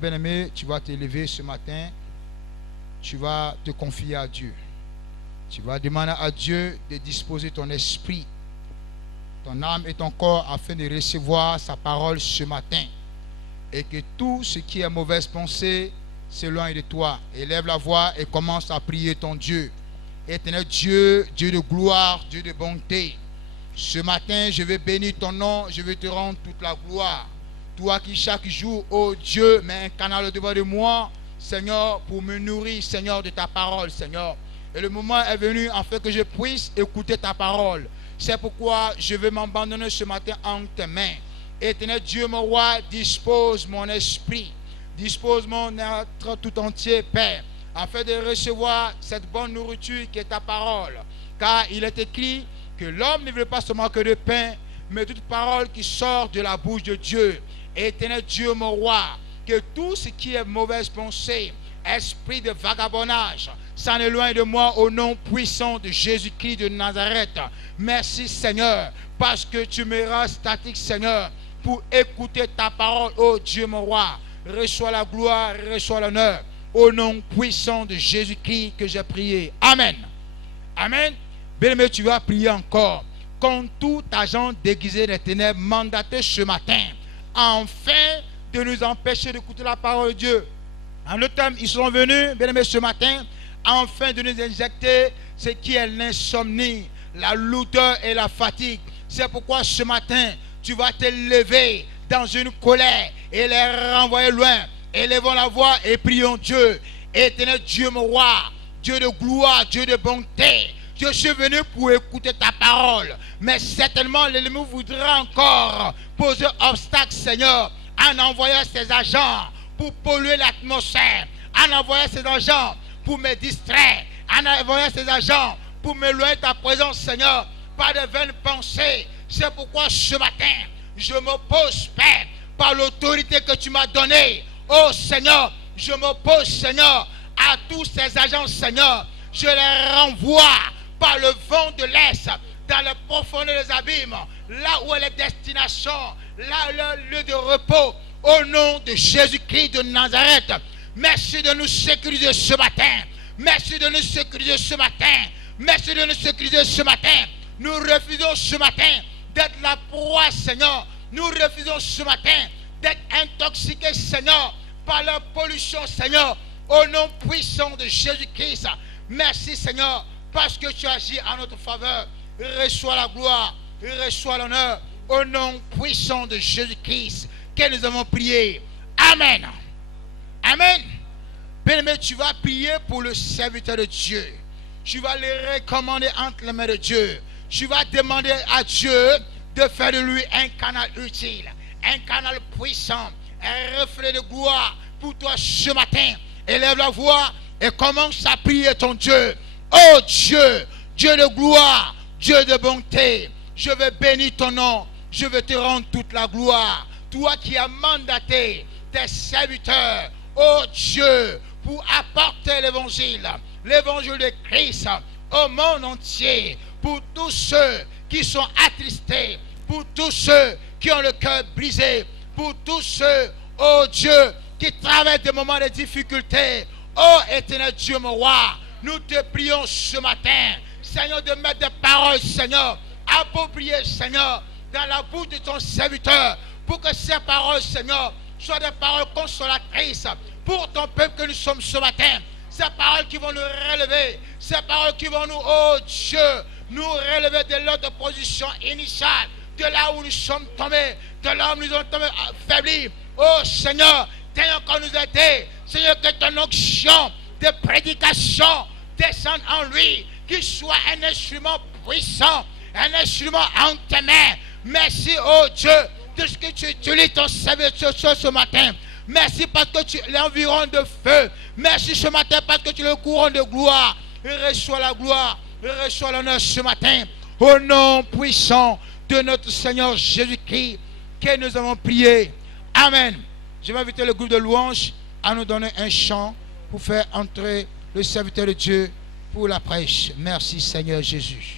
bien-aimé, tu vas t'élever ce matin. Tu vas te confier à Dieu. Tu vas demander à Dieu de disposer ton esprit, ton âme et ton corps afin de recevoir sa parole ce matin. Et que tout ce qui est mauvaise pensée s'éloigne de toi. Élève la voix et commence à prier ton Dieu. Éternel Dieu, Dieu de gloire, Dieu de bonté. Ce matin, je vais bénir ton nom, je vais te rendre toute la gloire. Toi qui chaque jour, oh Dieu, mets un canal devant de moi, Seigneur, pour me nourrir, Seigneur, de ta parole, Seigneur. Et le moment est venu afin que je puisse écouter ta parole. C'est pourquoi je vais m'abandonner ce matin en tes mains. Éternel Dieu, mon roi, dispose mon esprit, dispose mon être tout entier, Père, afin de recevoir cette bonne nourriture qui est ta parole. Car il est écrit que l'homme ne veut pas seulement que de pain, mais toute parole qui sort de la bouche de Dieu. Éternel Dieu, mon roi, que tout ce qui est mauvaise pensée, esprit de vagabondage, s'en éloigne de moi au nom puissant de Jésus-Christ de Nazareth. Merci Seigneur, parce que tu me rends statique, Seigneur, pour écouter ta parole, ô Dieu mon roi. Reçois la gloire, reçois l'honneur, au nom puissant de Jésus-Christ que j'ai prié. Amen. Amen. Bien-aimé, tu vas prier encore. Contre tout agent déguisé des ténèbres mandaté ce matin, afin de nous empêcher d'écouter la parole de Dieu. En le temps, ils sont venus, bien aimés, ce matin, afin de nous injecter ce qui est l'insomnie, la lourdeur et la fatigue. C'est pourquoi ce matin, tu vas te lever dans une colère et les renvoyer loin. Élevons la voix et prions Dieu. Éternel Dieu, mon roi, Dieu de gloire, Dieu de bonté. Je suis venu pour écouter ta parole. Mais certainement, l'ennemi voudra encore poser obstacle, Seigneur, en envoyant ses agents pour polluer l'atmosphère, en envoyant ses agents pour me distraire, en envoyant ses agents pour m'éloigner de ta présence, Seigneur, par de vaines pensées. C'est pourquoi ce matin, je m'oppose, Père, par l'autorité que tu m'as donnée. Oh Seigneur, je m'oppose, Seigneur, à tous ces agents, Seigneur. Je les renvoie par le vent de l'Est dans les profondeurs des abîmes, là où est la destination, là où est le lieu de repos, au nom de Jésus-Christ de Nazareth. Merci de nous sécuriser ce matin. Merci de nous sécuriser ce matin. Merci de nous sécuriser ce matin. Nous refusons ce matin d'être la proie, Seigneur. Nous refusons ce matin d'être intoxiqués, Seigneur, par la pollution, Seigneur, au nom puissant de Jésus-Christ. Merci, Seigneur, parce que tu agis en notre faveur. Reçois la gloire, reçois l'honneur, au nom puissant de Jésus-Christ que nous avons prié. Amen. Amen. Bien-aimé, tu vas prier pour le serviteur de Dieu. Tu vas le recommander entre les mains de Dieu. Tu vas demander à Dieu de faire de lui un canal utile, un canal puissant, un reflet de gloire pour toi ce matin. Élève la voix et commence à prier ton Dieu. Oh Dieu, Dieu de gloire, Dieu de bonté, je vais bénir ton nom, je vais te rendre toute la gloire. Toi qui as mandaté tes serviteurs, oh Dieu, pour apporter l'évangile de Christ au monde entier, pour tous ceux qui sont attristés, pour tous ceux qui ont le cœur brisé, pour tous ceux, oh Dieu, qui traversent des moments de difficulté. Oh éternel Dieu, mon roi, nous te prions ce matin, Seigneur, de mettre des paroles, Seigneur, appropriées, Seigneur, dans la bouche de ton serviteur, pour que ces paroles, Seigneur, soient des paroles consolatrices pour ton peuple que nous sommes ce matin. Ces paroles qui vont nous relever, ces paroles qui vont nous, oh Dieu, nous relever de notre position initiale, de là où nous sommes tombés, de là où nous sommes tombés affaiblis. Oh Seigneur, t'as encore nous aider. Seigneur, que ton onction de prédication descende en lui, qu'il soit un instrument puissant, un instrument en tes mains. Merci, oh Dieu, de ce que tu utilises ton serviteur ce matin. Merci parce que tu l'environ de feu. Merci ce matin parce que tu le couronnes de gloire. Reçois la gloire, reçois l'honneur ce matin. Au nom puissant de notre Seigneur Jésus-Christ que nous avons prié. Amen. Je vais inviter le groupe de louanges à nous donner un chant pour faire entrer le serviteur de Dieu pour la prêche. Merci Seigneur Jésus.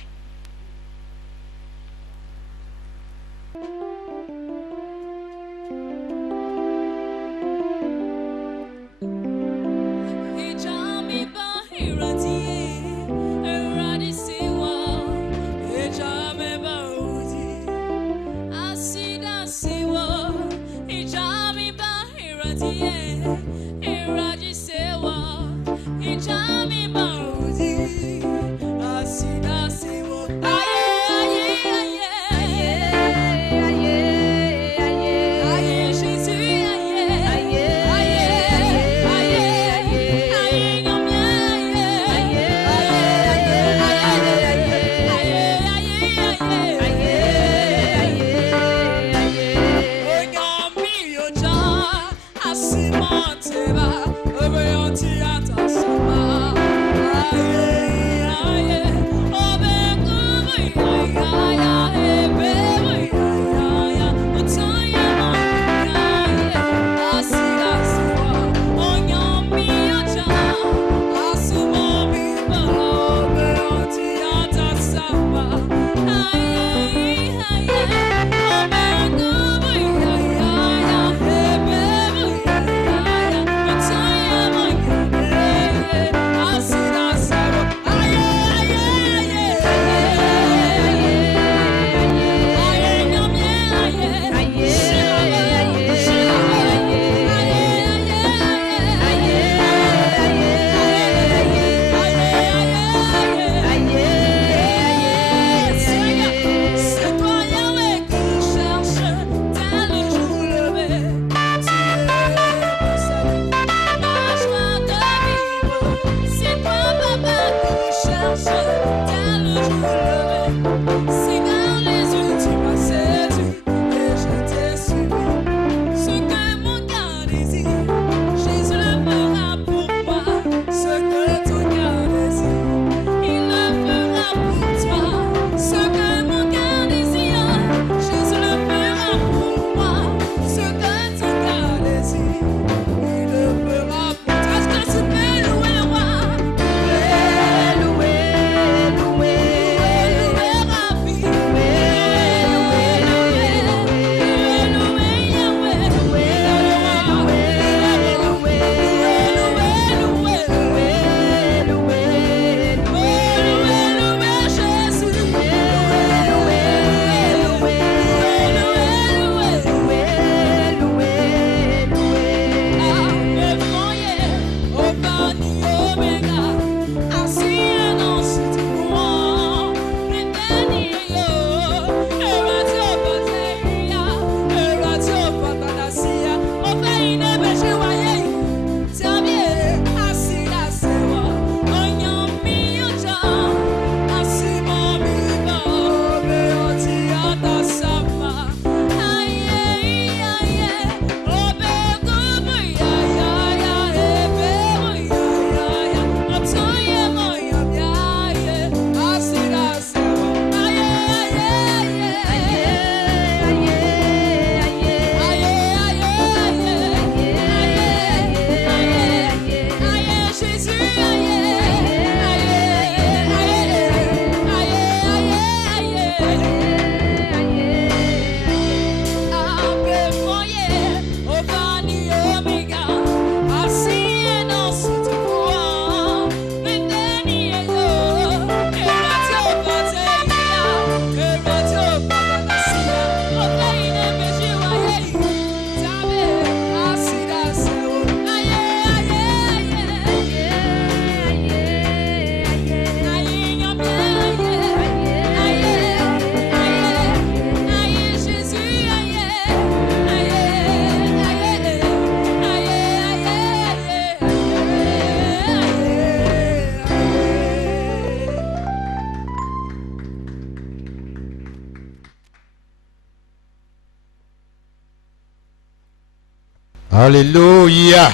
Alléluia.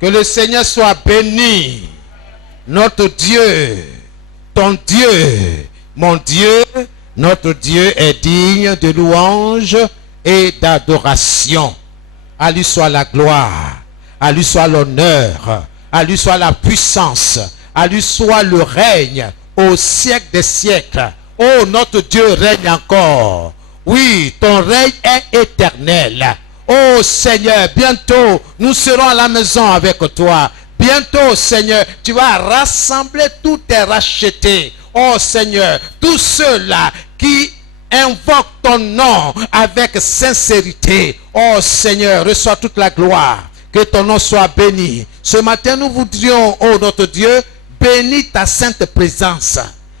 Que le Seigneur soit béni. Notre Dieu, ton Dieu, mon Dieu, notre Dieu est digne de louange et d'adoration. À lui soit la gloire, à lui soit l'honneur, à lui soit la puissance, à lui soit le règne au siècle des siècles. Oh, notre Dieu règne encore. Oui, ton règne est éternel. Oh Seigneur, bientôt nous serons à la maison avec toi. Bientôt, Seigneur, tu vas rassembler tous tes rachetés. Oh Seigneur, tous ceux-là qui invoquent ton nom avec sincérité. Oh Seigneur, reçois toute la gloire. Que ton nom soit béni. Ce matin, nous voudrions, oh notre Dieu, bénir ta sainte présence.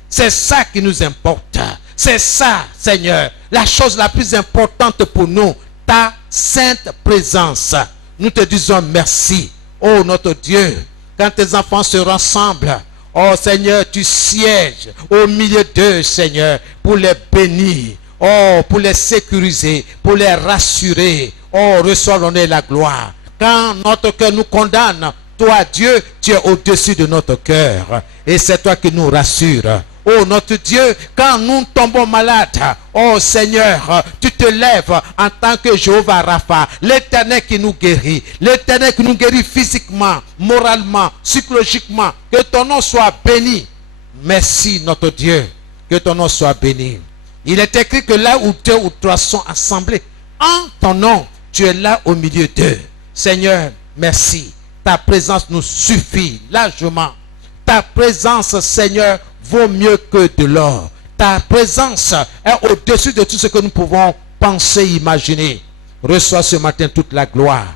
C'est ça qui nous importe. C'est ça, Seigneur, la chose la plus importante pour nous. Ta sainte présence. Nous te disons merci. Oh notre Dieu, quand tes enfants se rassemblent, oh Seigneur, tu sièges au milieu d'eux, Seigneur, pour les bénir, oh, pour les sécuriser, pour les rassurer. Oh, reçois l'honneur et la gloire. Quand notre cœur nous condamne, toi, Dieu, tu es au-dessus de notre cœur. Et c'est toi qui nous rassures. Oh notre Dieu, quand nous tombons malades, oh Seigneur, tu te lèves en tant que Jéhovah Rapha, l'Éternel qui nous guérit, l'Éternel qui nous guérit physiquement, moralement, psychologiquement. Que ton nom soit béni. Merci notre Dieu, que ton nom soit béni. Il est écrit que là où 2 ou 3 sont assemblés, en ton nom, tu es là au milieu d'eux. Seigneur, merci. Ta présence nous suffit largement. Ta présence, Seigneur, vaut mieux que de l'or. Ta présence est au-dessus de tout ce que nous pouvons penser, imaginer. Reçois ce matin toute la gloire.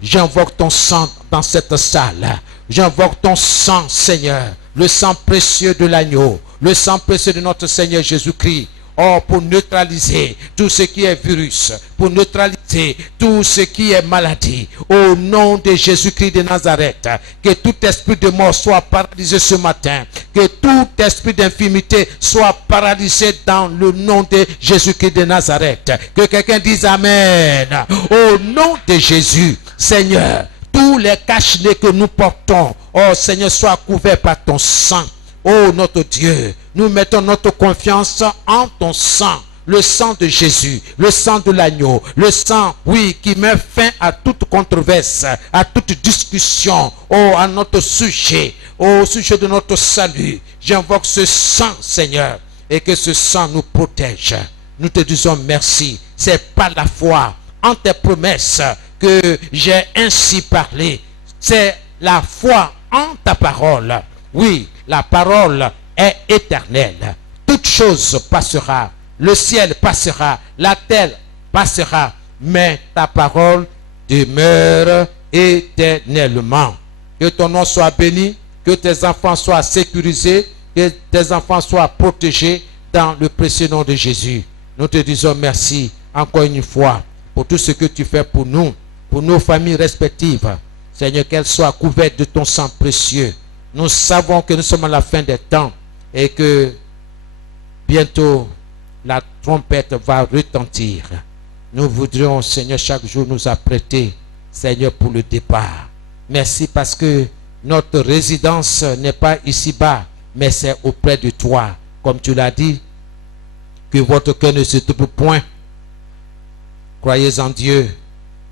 J'invoque ton sang dans cette salle. J'invoque ton sang, Seigneur. Le sang précieux de l'agneau. Le sang précieux de notre Seigneur Jésus-Christ. Oh, pour neutraliser tout ce qui est virus, pour neutraliser tout ce qui est maladie, au nom de Jésus-Christ de Nazareth, que tout esprit de mort soit paralysé ce matin, que tout esprit d'infirmité soit paralysé dans le nom de Jésus-Christ de Nazareth. Que quelqu'un dise Amen. Au nom de Jésus, Seigneur, tous les cache-nez que nous portons, oh Seigneur, soient couverts par ton sang. Oh notre Dieu, nous mettons notre confiance en ton sang, le sang de Jésus, le sang de l'agneau, le sang, oui, qui met fin à toute controverse, à toute discussion, oh, à notre sujet, au sujet de notre salut. J'invoque ce sang, Seigneur, et que ce sang nous protège. Nous te disons merci. C'est par la foi en tes promesses que j'ai ainsi parlé. C'est la foi en ta parole. Oui, la parole est éternelle. Toute chose passera. Le ciel passera. La terre passera. Mais ta parole demeure éternellement. Que ton nom soit béni. Que tes enfants soient sécurisés. Que tes enfants soient protégés dans le précieux nom de Jésus. Nous te disons merci encore une fois pour tout ce que tu fais pour nous, pour nos familles respectives. Seigneur, qu'elles soient couvertes de ton sang précieux. Nous savons que nous sommes à la fin des temps et que bientôt la trompette va retentir. Nous voudrions, Seigneur, chaque jour nous apprêter, Seigneur, pour le départ. Merci parce que notre résidence n'est pas ici-bas, mais c'est auprès de toi. Comme tu l'as dit, que votre cœur ne se trouble point. Croyez en Dieu,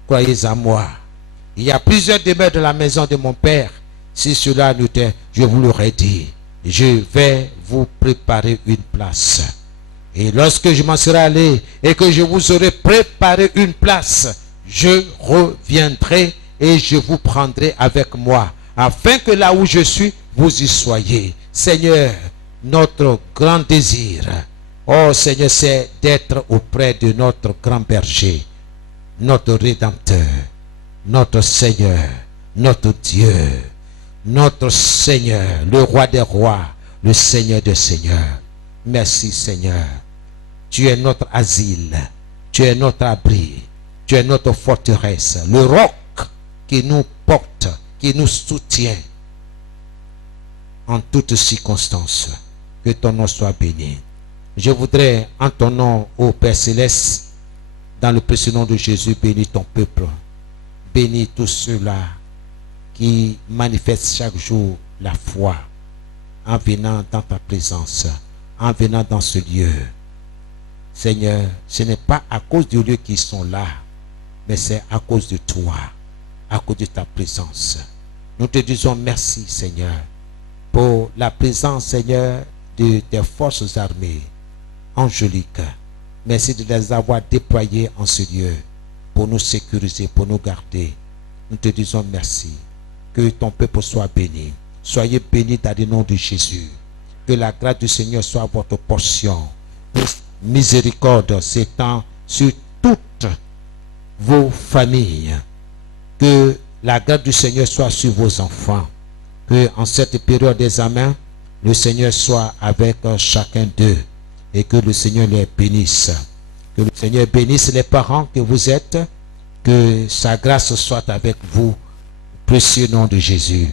croyez en moi. Il y a plusieurs demeures de la maison de mon Père. Si cela n'était, je vous l'aurais dit, je vais vous préparer une place. Et lorsque je m'en serai allé et que je vous aurai préparé une place, je reviendrai et je vous prendrai avec moi, afin que là où je suis, vous y soyez. Seigneur, notre grand désir, oh Seigneur, c'est d'être auprès de notre grand berger, notre Rédempteur, notre Seigneur, notre Dieu. Notre Seigneur, le roi des rois, le Seigneur des seigneurs. Merci Seigneur. Tu es notre asile, tu es notre abri, tu es notre forteresse, le roc qui nous porte, qui nous soutient en toutes circonstances. Que ton nom soit béni. Je voudrais en ton nom, ô Père Céleste, dans le précieux nom de Jésus, bénir ton peuple. Bénis tous ceux-là qui manifeste chaque jour la foi en venant dans ta présence, en venant dans ce lieu. Seigneur, ce n'est pas à cause du lieu qu'ils sont là, mais c'est à cause de toi, à cause de ta présence. Nous te disons merci, Seigneur, pour la présence, Seigneur, de tes forces armées angéliques. Merci de les avoir déployées en ce lieu pour nous sécuriser, pour nous garder. Nous te disons merci. Que ton peuple soit béni. Soyez bénis dans le nom de Jésus. Que la grâce du Seigneur soit votre portion. Miséricorde s'étend sur toutes vos familles. Que la grâce du Seigneur soit sur vos enfants. Que en cette période d'examen, le Seigneur soit avec chacun d'eux. Et que le Seigneur les bénisse. Que le Seigneur bénisse les parents que vous êtes. Que sa grâce soit avec vous. Précieux nom de Jésus.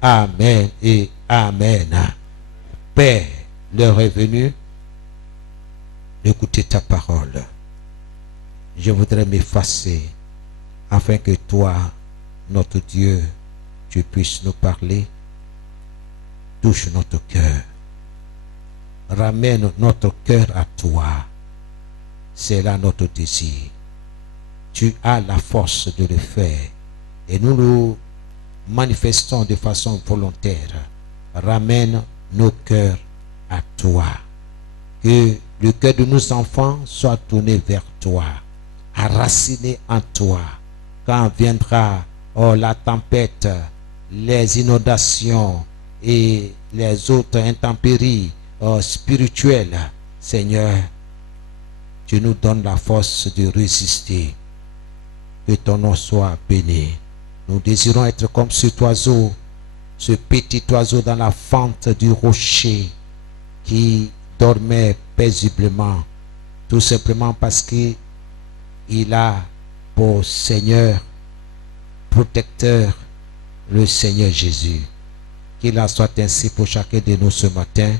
Amen et Amen. Père, l'heure est venue d'écouter ta parole. Je voudrais m'effacer afin que toi, notre Dieu, tu puisses nous parler. Touche notre cœur. Ramène notre cœur à toi. C'est là notre désir. Tu as la force de le faire. Et nous nous manifestons de façon volontaire. Ramène nos cœurs à toi. Que le cœur de nos enfants soit tourné vers toi, enraciné en toi. Quand viendra la tempête, les inondations et les autres intempéries spirituelles, Seigneur, tu nous donnes la force de résister. Que ton nom soit béni. Nous désirons être comme cet oiseau, ce petit oiseau dans la fente du rocher qui dormait paisiblement, tout simplement parce qu'il a pour Seigneur, protecteur, le Seigneur Jésus. Qu'il en soit ainsi pour chacun de nous ce matin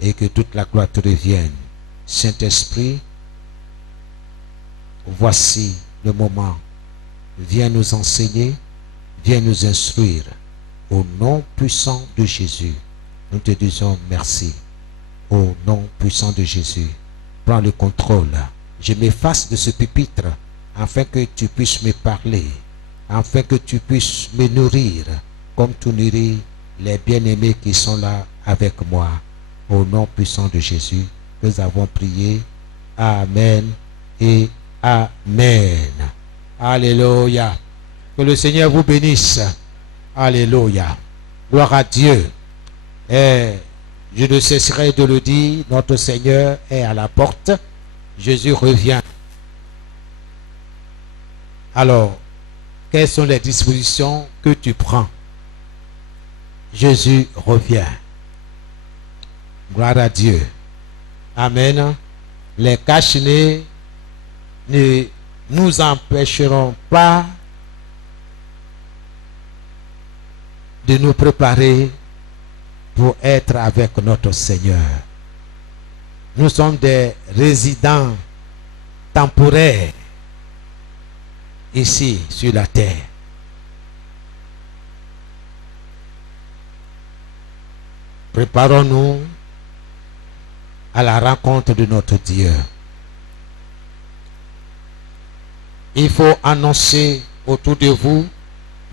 et que toute la gloire te revienne. Saint-Esprit, voici le moment. Viens nous enseigner, viens nous instruire. Au nom puissant de Jésus, nous te disons merci. Au nom puissant de Jésus, prends le contrôle. Je m'efface de ce pupitre afin que tu puisses me parler, afin que tu puisses me nourrir comme tu nourris les bien-aimés qui sont là avec moi. Au nom puissant de Jésus, nous avons prié. Amen et Amen. Alléluia. Que le Seigneur vous bénisse. Alléluia. Gloire à Dieu. Et je ne cesserai de le dire, notre Seigneur est à la porte. Jésus revient. Alors, quelles sont les dispositions que tu prends? Jésus revient. Gloire à Dieu. Amen. Les cache-nez ne nous empêcheront pas de nous préparer pour être avec notre Seigneur. Nous sommes des résidents temporaires ici sur la terre. Préparons-nous à la rencontre de notre Dieu. Il faut annoncer autour de vous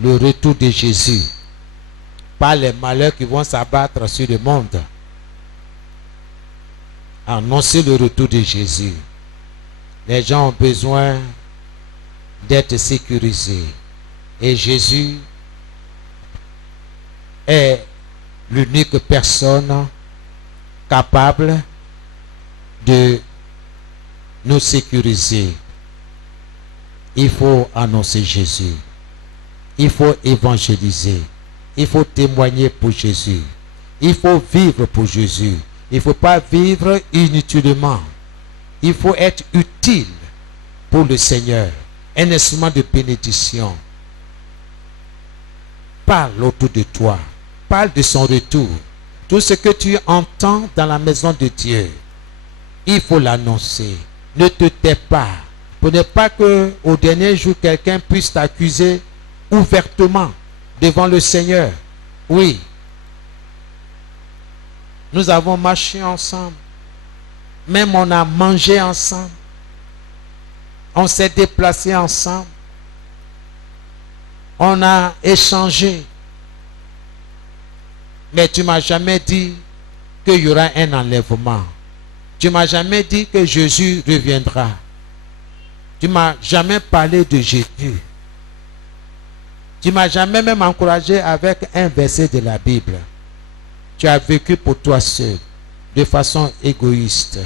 le retour de Jésus. Pas les malheurs qui vont s'abattre sur le monde. Annoncer le retour de Jésus. Les gens ont besoin d'être sécurisés. Et Jésus est l'unique personne capable de nous sécuriser. Il faut annoncer Jésus. Il faut évangéliser. Il faut témoigner pour Jésus. Il faut vivre pour Jésus. Il ne faut pas vivre inutilement. Il faut être utile pour le Seigneur. Un instrument de bénédiction. Parle autour de toi. Parle de son retour. Tout ce que tu entends dans la maison de Dieu, il faut l'annoncer. Ne te tais pas. Pour ne pas qu'au dernier jour, quelqu'un puisse t'accuser ouvertement devant le Seigneur. Oui. Nous avons marché ensemble. Même on a mangé ensemble. On s'est déplacé ensemble. On a échangé. Mais tu ne m'as jamais dit qu'il y aura un enlèvement. Tu ne m'as jamais dit que Jésus reviendra. Tu ne m'as jamais parlé de Jésus. Tu ne m'as jamais même encouragé avec un verset de la Bible. Tu as vécu pour toi seul, de façon égoïste.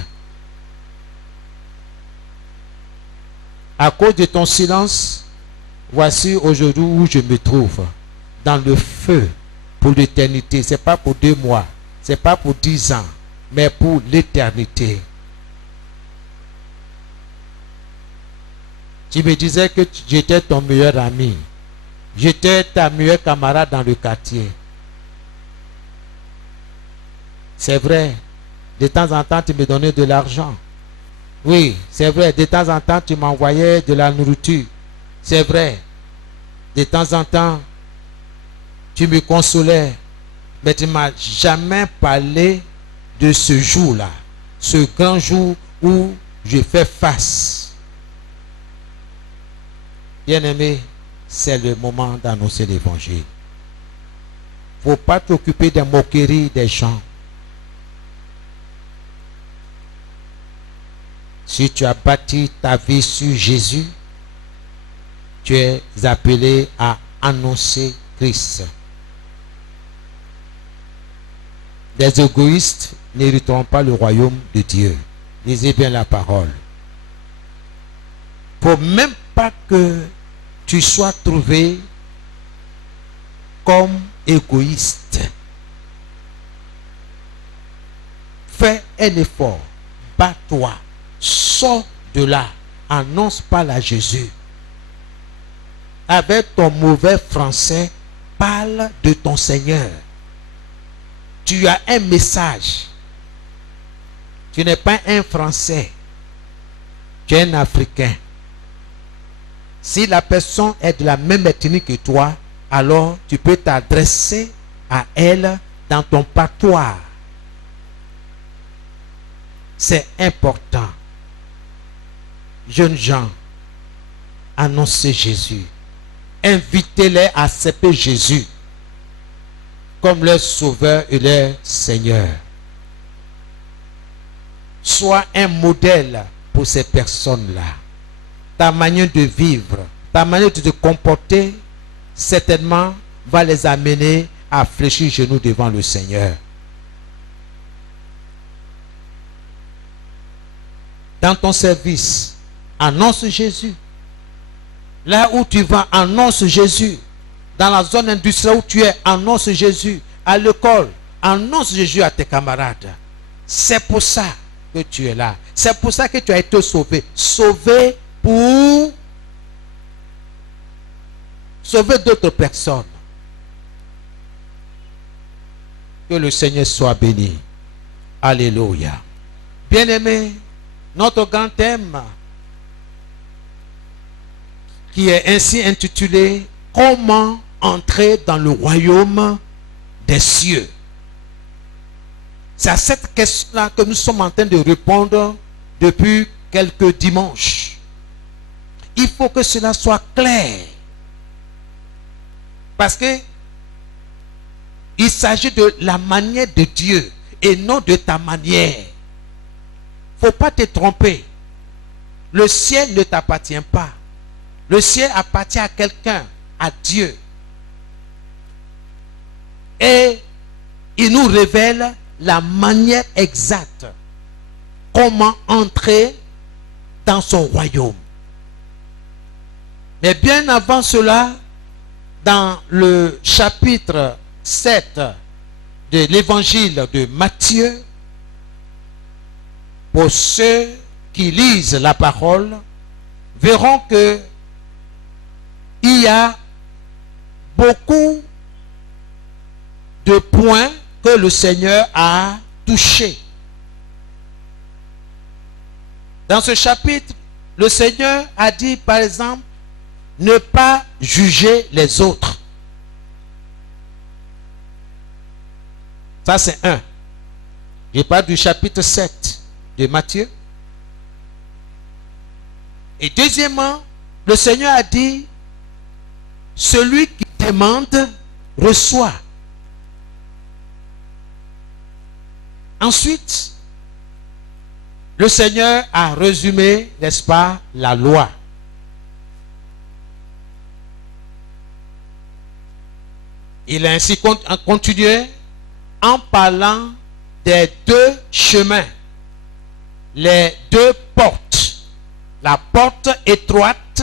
À cause de ton silence, voici aujourd'hui où je me trouve, dans le feu pour l'éternité. Ce n'est pas pour 2 mois, ce n'est pas pour 10 ans, mais pour l'éternité. Tu me disais que j'étais ton meilleur ami. J'étais ta meilleure camarade dans le quartier. C'est vrai. De temps en temps, tu me donnais de l'argent. Oui, c'est vrai. De temps en temps, tu m'envoyais de la nourriture. C'est vrai. De temps en temps, tu me consolais, mais tu ne m'as jamais parlé de ce jour-là, ce grand jour où je fais face. Bien-aimé, c'est le moment d'annoncer l'évangile. Il ne faut pas t'occuper des moqueries des gens. Si tu as bâti ta vie sur Jésus, tu es appelé à annoncer Christ. Les égoïstes n'hériteront pas le royaume de Dieu. Lisez bien la parole. Il ne faut même pas que tu sois trouvé comme égoïste. Fais un effort. Bats-toi. Sors de là. Annonce pas à Jésus. Avec ton mauvais français, parle de ton Seigneur. Tu as un message. Tu n'es pas un Français. Tu es un Africain. Si la personne est de la même ethnie que toi, alors tu peux t'adresser à elle dans ton patois. C'est important. Jeunes gens, annoncez Jésus. Invitez-les à accepter Jésus comme leur sauveur et leur Seigneur. Sois un modèle pour ces personnes-là. Ta manière de vivre, ta manière de te comporter, certainement va les amener à fléchir genoux devant le Seigneur. Dans ton service, annonce Jésus. Là où tu vas, annonce Jésus. Dans la zone industrielle où tu es, annonce Jésus. À l'école, annonce Jésus à tes camarades. C'est pour ça que tu es là. C'est pour ça que tu as été sauvé. Sauvé pour sauver d'autres personnes. Que le Seigneur soit béni. Alléluia. Bien-aimé, notre grand thème qui est ainsi intitulé « Comment entrer dans le royaume des cieux ?» C'est à cette question-là que nous sommes en train de répondre depuis quelques dimanches. Il faut que cela soit clair. Parce que il s'agit de la manière de Dieu et non de ta manière. Il ne faut pas te tromper. Le ciel ne t'appartient pas. Le ciel appartient à quelqu'un, à Dieu. Et il nous révèle la manière exacte. Comment entrer dans son royaume. Mais bien avant cela, dans le chapitre 7 de l'évangile de Matthieu, pour ceux qui lisent la parole, verront que il y a beaucoup de points que le Seigneur a touchés. Dans ce chapitre, le Seigneur a dit, par exemple, ne pas juger les autres. Ça, c'est un. Je parle du chapitre 7 de Matthieu. Et deuxièmement, le Seigneur a dit, celui qui demande, reçoit. Ensuite, le Seigneur a résumé, n'est-ce pas, la loi. Il a ainsi continué en parlant des deux chemins, les deux portes, la porte étroite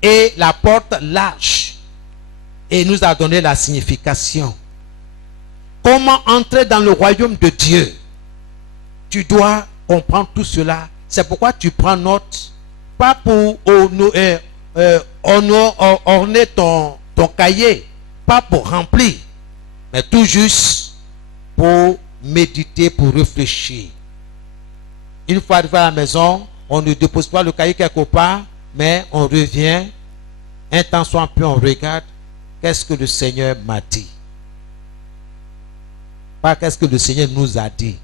et la porte large. Et il nous a donné la signification. Comment entrer dans le royaume de Dieu? Tu dois comprendre tout cela. C'est pourquoi tu prends note, pas pour orner ton cahier, pas pour remplir, mais tout juste pour méditer, pour réfléchir. Une fois arrivé à la maison, on ne dépose pas le cahier quelque part, mais on revient un temps soit peu on regarde qu'est-ce que le Seigneur m'a dit. Pas qu'est-ce que le Seigneur nous a dit.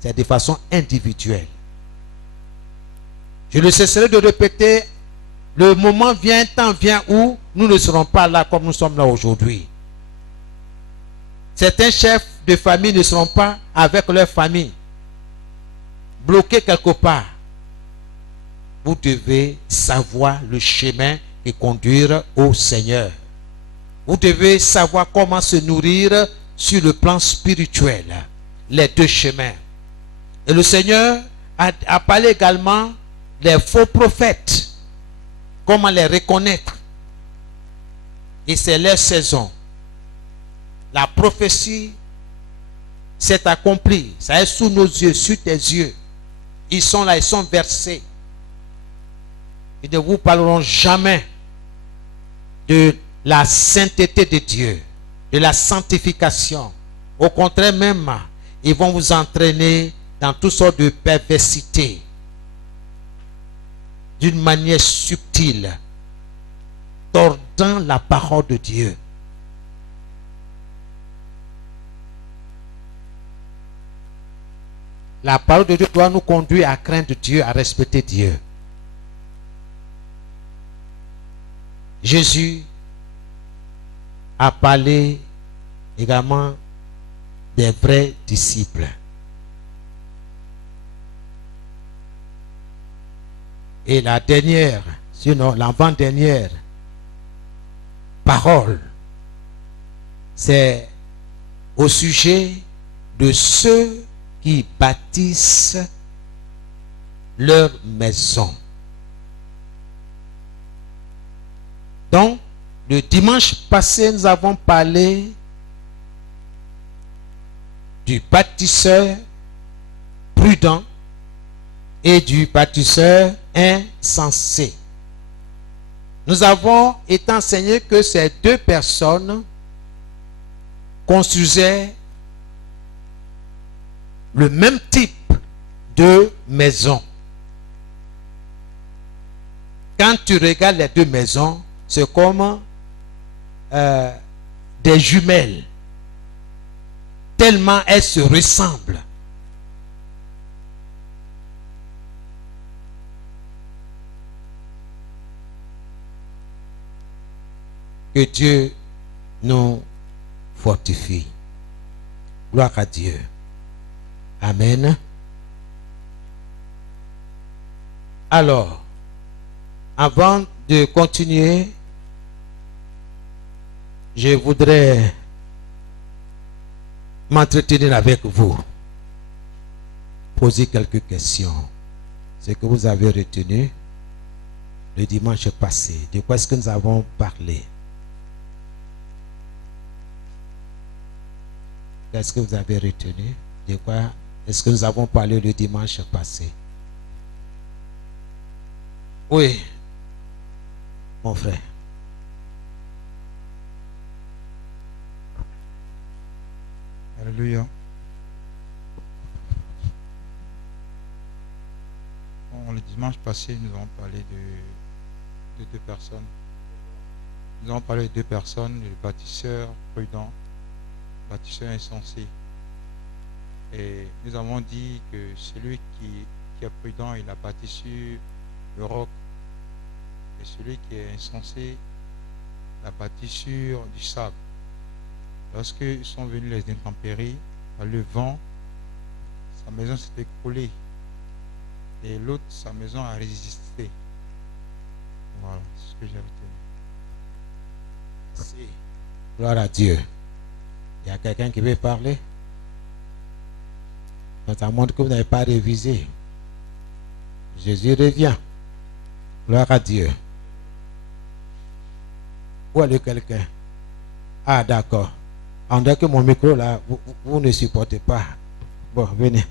C'est de façon individuelle. Je ne cesserai de répéter, le moment vient, un temps vient où nous ne serons pas là comme nous sommes là aujourd'hui. Certains chefs de famille ne seront pas avec leur famille, bloqués quelque part. Vous devez savoir le chemin et conduire au Seigneur. Vous devez savoir comment se nourrir sur le plan spirituel. Les deux chemins. Et le Seigneur a parlé également des faux prophètes. Comment les reconnaître. Et c'est leur saison. La prophétie s'est accomplie. Ça est sous nos yeux, sur tes yeux. Ils sont là, ils sont versés. Ils ne vous parleront jamais de la sainteté de Dieu, de la sanctification. Au contraire même, ils vont vous entraîner dans toutes sortes de perversité, d'une manière subtile, tordant la parole de Dieu. La parole de Dieu doit nous conduire à craindre Dieu, à respecter Dieu. Jésus a parlé également des vrais disciples. Et la dernière, sinon l'avant-dernière parole, c'est au sujet de ceux qui bâtissent leur maison. Donc, le dimanche passé, nous avons parlé du bâtisseur prudent et du bâtisseur insensé. Nous avons été enseignés que ces deux personnes construisaient le même type de maison. Quand tu regardes les deux maisons, c'est comme des jumelles. Tellement elles se ressemblent. Que Dieu nous fortifie. Gloire à Dieu. Amen. Alors, avant de continuer, je voudrais m'entretenir avec vous, poser quelques questions. Ce que vous avez retenu le dimanche passé, de quoi est-ce que nous avons parlé? Qu'est-ce que vous avez retenu? De quoi est-ce que nous avons parlé le dimanche passé? Oui, mon frère. Alléluia. Bon, le dimanche passé, nous avons parlé de deux personnes. Nous avons parlé de deux personnes, le bâtisseur prudent, le bâtisseur insensé. Et nous avons dit que celui qui est prudent, il a bâti sur le roc. Et celui qui est insensé, il a bâti sur du sable. Lorsque sont venus les intempéries, le vent, sa maison s'est écroulée. Et l'autre, sa maison a résisté. Voilà, c'est ce que j'ai retenu. Merci. Gloire à Dieu. Il y a quelqu'un qui veut parler? Ça montre que vous n'avez pas révisé. Jésus revient. Gloire à Dieu. Où est quelqu'un? Ah, d'accord. On dirait que mon micro là, vous ne supportez pas. Bon, venez.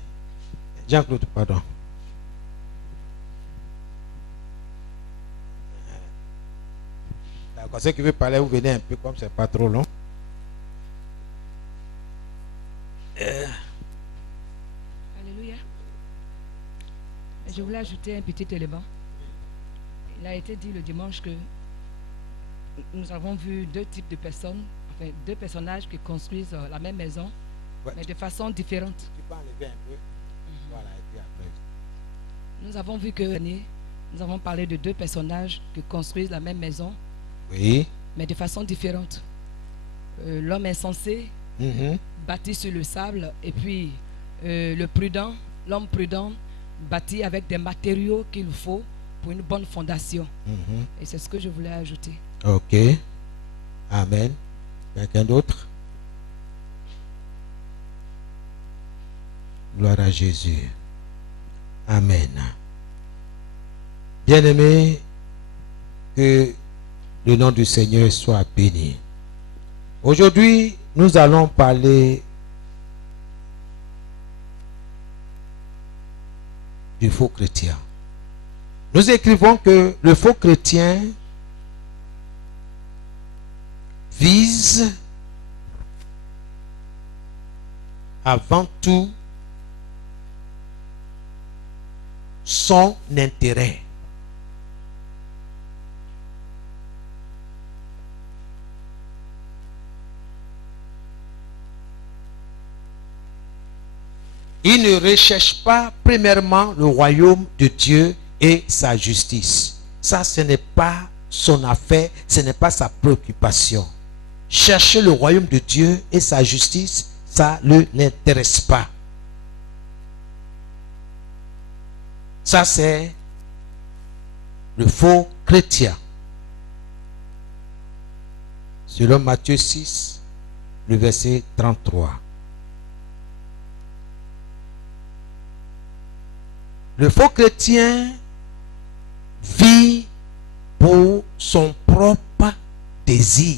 Jean-Claude, pardon. D'accord, ceux qui veulent parler, vous venez un peu comme c'est pas trop long. Alléluia. Je voulais ajouter un petit élément. Il a été dit le dimanche que nous avons vu deux types de personnes, enfin deux personnages qui construisent la même maison, Ouais. mais de façon différente. Tu peux enlever un peu. Voilà, et puis après. Nous avons vu que nous avons parlé de deux personnages qui construisent la même maison, Oui. mais de façon différente. L'homme insensé Mhm. bâtit sur le sable, et puis le prudent, l'homme prudent bâtit avec des matériaux qu'il faut pour une bonne fondation. Mhm. Et c'est ce que je voulais ajouter. Ok. Amen. Quelqu'un d'autre? Gloire à Jésus. Amen. Bien-aimés, que le nom du Seigneur soit béni. Aujourd'hui, nous allons parler du faux chrétien. Nous écrivons que le faux chrétien vise avant tout son intérêt. Il ne recherche pas premièrement le royaume de Dieu et sa justice. Ça, ce n'est pas son affaire, ce n'est pas sa préoccupation. Chercher le royaume de Dieu et sa justice, ça ne l'intéresse pas. Ça, c'est le faux chrétien. Selon Matthieu 6, le verset 33. Le faux chrétien vit pour son propre désir.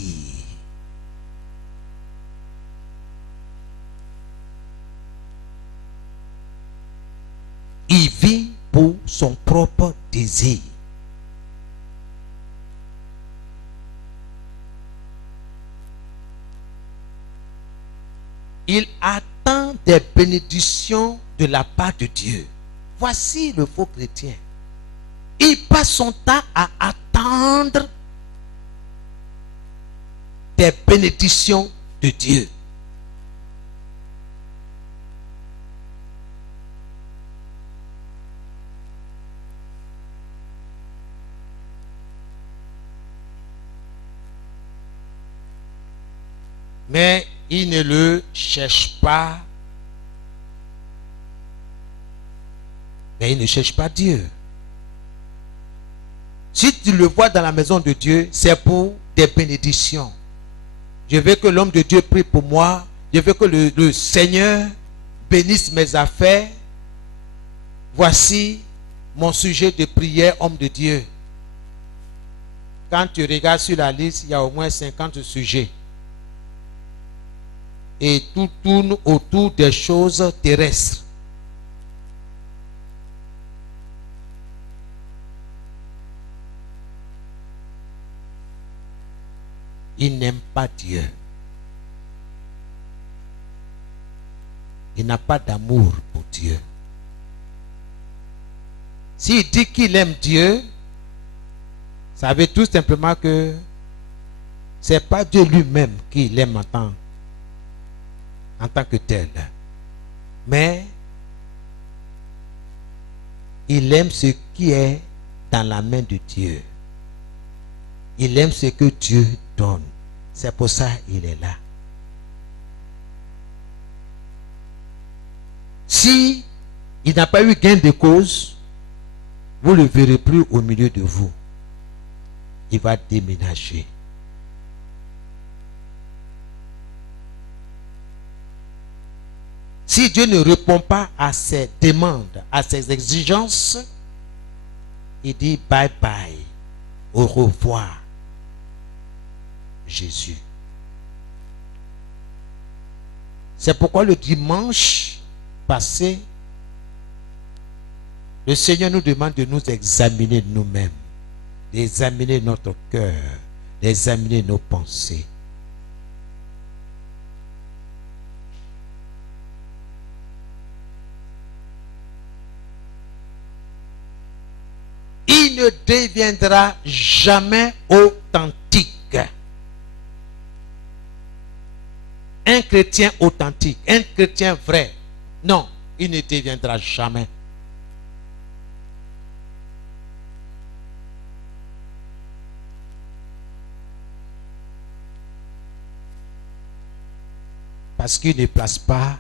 Il vit pour son propre désir. Il attend des bénédictions de la part de Dieu. Voici le faux chrétien. Il passe son temps à attendre des bénédictions de Dieu. Mais il ne le cherche pas. Mais il ne cherche pas Dieu. Si tu le vois dans la maison de Dieu, c'est pour des bénédictions. Je veux que l'homme de Dieu prie pour moi. Je veux que le Seigneur bénisse mes affaires. Voici mon sujet de prière, homme de Dieu. Quand tu regardes sur la liste, il y a au moins 50 sujets. Et tout tourne autour des choses terrestres. Il n'aime pas Dieu. Il n'a pas d'amour pour Dieu. S'il dit qu'il aime Dieu, ça veut tout simplement que ce n'est pas Dieu lui-même qui l'aime en tant que tel. Mais il aime ce qui est dans la main de Dieu. Il aime ce que Dieu donne. C'est pour ça qu'il est là. Si il n'a pas eu gain de cause, vous ne le verrez plus au milieu de vous. Il va déménager. Si Dieu ne répond pas à ses demandes, à ses exigences, il dit bye bye, au revoir, Jésus. C'est pourquoi le dimanche passé, le Seigneur nous demande de nous examiner nous-mêmes, d'examiner notre cœur, d'examiner nos pensées. Il ne deviendra jamais authentique un chrétien authentique, un chrétien vrai, non, il ne deviendra jamais. Parce qu'il ne place pas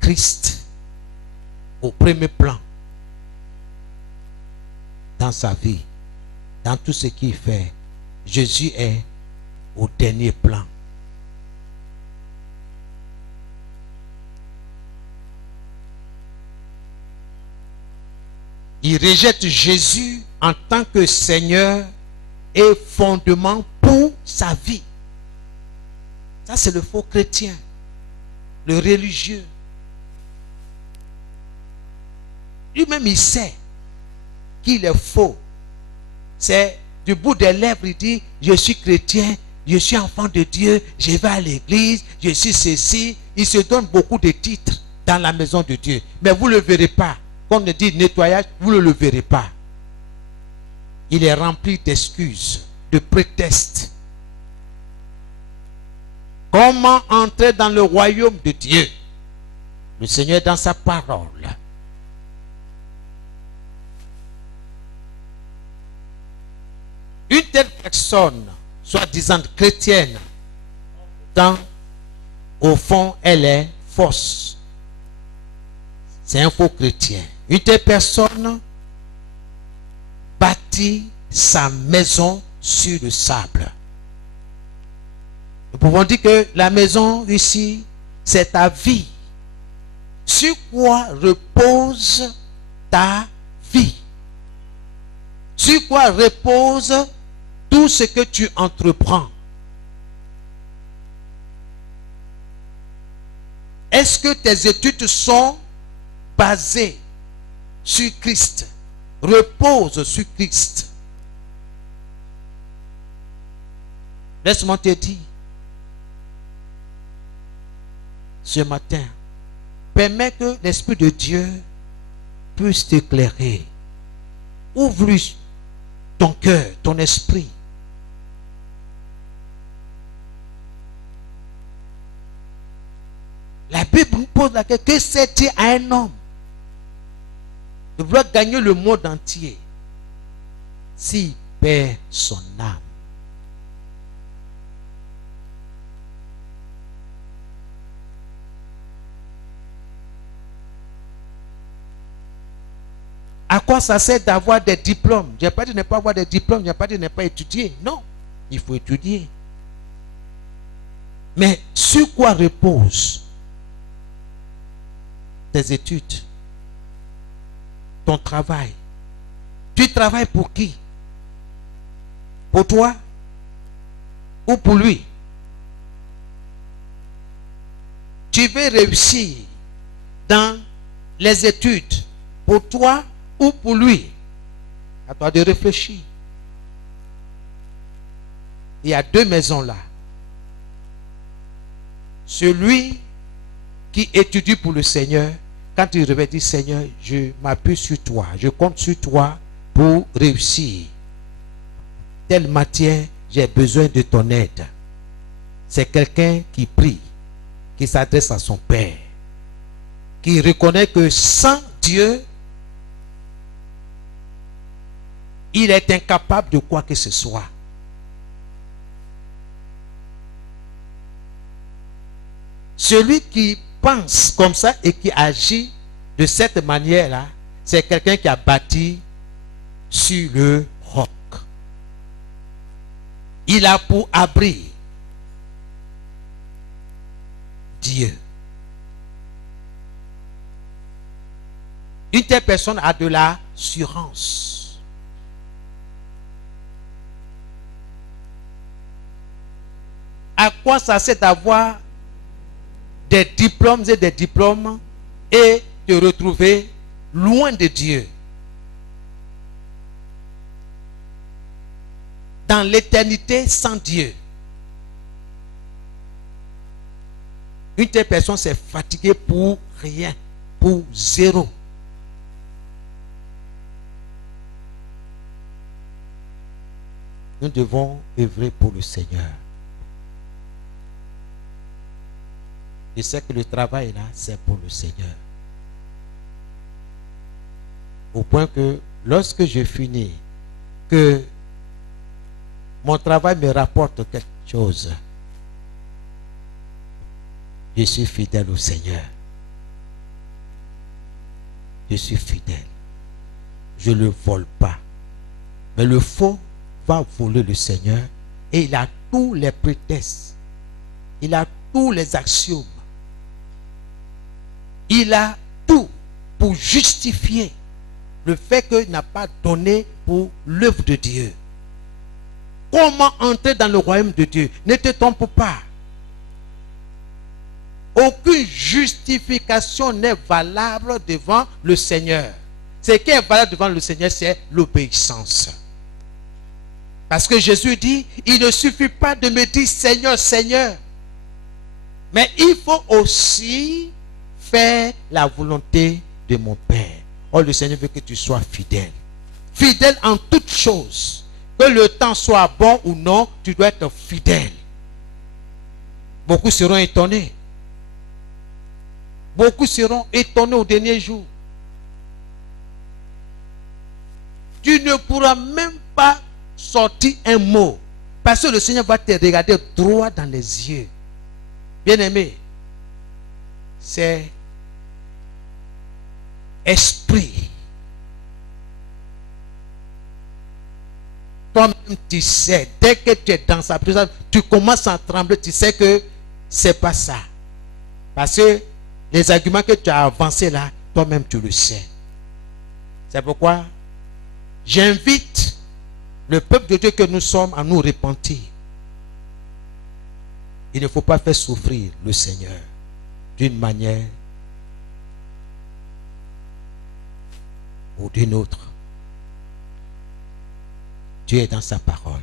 Christ au premier plan dans sa vie, dans tout ce qu'il fait. Jésus est au dernier plan. Il rejette Jésus en tant que Seigneur et fondement pour sa vie. Ça, c'est le faux chrétien, le religieux. Lui-même, il sait qu'il est faux. C'est du bout des lèvres, il dit, je suis chrétien, je suis enfant de Dieu, je vais à l'église, je suis ceci. Il se donne beaucoup de titres dans la maison de Dieu. Mais vous ne le verrez pas. Comme on dit nettoyage, vous ne le verrez pas. Il est rempli d'excuses, de prétextes. Comment entrer dans le royaume de Dieu? Le Seigneur dans sa parole. Une telle personne, soi-disant chrétienne, tant au fond elle est fausse. C'est un faux chrétien. Une telle personne bâtit sa maison sur le sable. Nous pouvons dire que la maison ici, c'est ta vie. Sur quoi repose ta vie? Sur quoi repose tout ce que tu entreprends? Est-ce que tes études sont basées sur Christ? Reposent sur Christ? Laisse-moi te dire, ce matin, permets que l'Esprit de Dieu puisse t'éclairer. Ouvre-lui ton cœur, ton esprit. La Bible nous pose la question, que c'est-il à un homme de vouloir gagner le monde entier s'il perd son âme? À quoi ça sert d'avoir des diplômes? Je n'ai pas dit de ne pas avoir des diplômes, je n'ai pas dit de ne pas étudier. Non, il faut étudier. Mais sur quoi reposent tes études? Ton travail? Tu travailles pour qui? Pour toi? Ou pour lui? Tu veux réussir dans les études pour toi ou pour lui? À toi de réfléchir. Il y a deux maisons là. Celui qui étudie pour le Seigneur, quand il revient, dit Seigneur, je m'appuie sur toi, je compte sur toi pour réussir. Telle matière, j'ai besoin de ton aide. C'est quelqu'un qui prie, qui s'adresse à son Père, qui reconnaît que sans Dieu, il est incapable de quoi que ce soit. Celui qui pense comme ça et qui agit de cette manière-là, c'est quelqu'un qui a bâti sur le roc. Il a pour abri Dieu. Une telle personne a de l'assurance. À quoi ça sert d'avoir des diplômes et des diplômes et de retrouver loin de Dieu? Dans l'éternité sans Dieu. Une telle personne s'est fatiguée pour rien, pour zéro. Nous devons œuvrer pour le Seigneur. Je sais que le travail là, c'est pour le Seigneur. Au point que lorsque je finis, que mon travail me rapporte quelque chose, je suis fidèle au Seigneur. Je suis fidèle. Je ne le vole pas. Mais le faux va voler le Seigneur et il a tous les prétextes. Il a tous les axiomes. Il a tout pour justifier le fait qu'il n'a pas donné pour l'œuvre de Dieu. Comment entrer dans le royaume de Dieu? Ne te trompe pas. Aucune justification n'est valable devant le Seigneur. Ce qui est valable devant le Seigneur, c'est l'obéissance. Parce que Jésus dit, il ne suffit pas de me dire Seigneur, Seigneur. Mais il faut aussi faire la volonté de mon Père. Oh, le Seigneur veut que tu sois fidèle. Fidèle en toutes choses. Que le temps soit bon ou non, tu dois être fidèle. Beaucoup seront étonnés. Beaucoup seront étonnés au dernier jour. Tu ne pourras même pas sortir un mot. Parce que le Seigneur va te regarder droit dans les yeux. Bien-aimé, c'est esprit. Toi-même, tu sais, dès que tu es dans sa présence, tu commences à trembler, tu sais que c'est pas ça. Parce que les arguments que tu as avancés là, toi-même tu le sais. C'est pourquoi j'invite le peuple de Dieu que nous sommes à nous repentir. Il ne faut pas faire souffrir le Seigneur d'une manière ou d'une autre. Dieu est dans sa parole.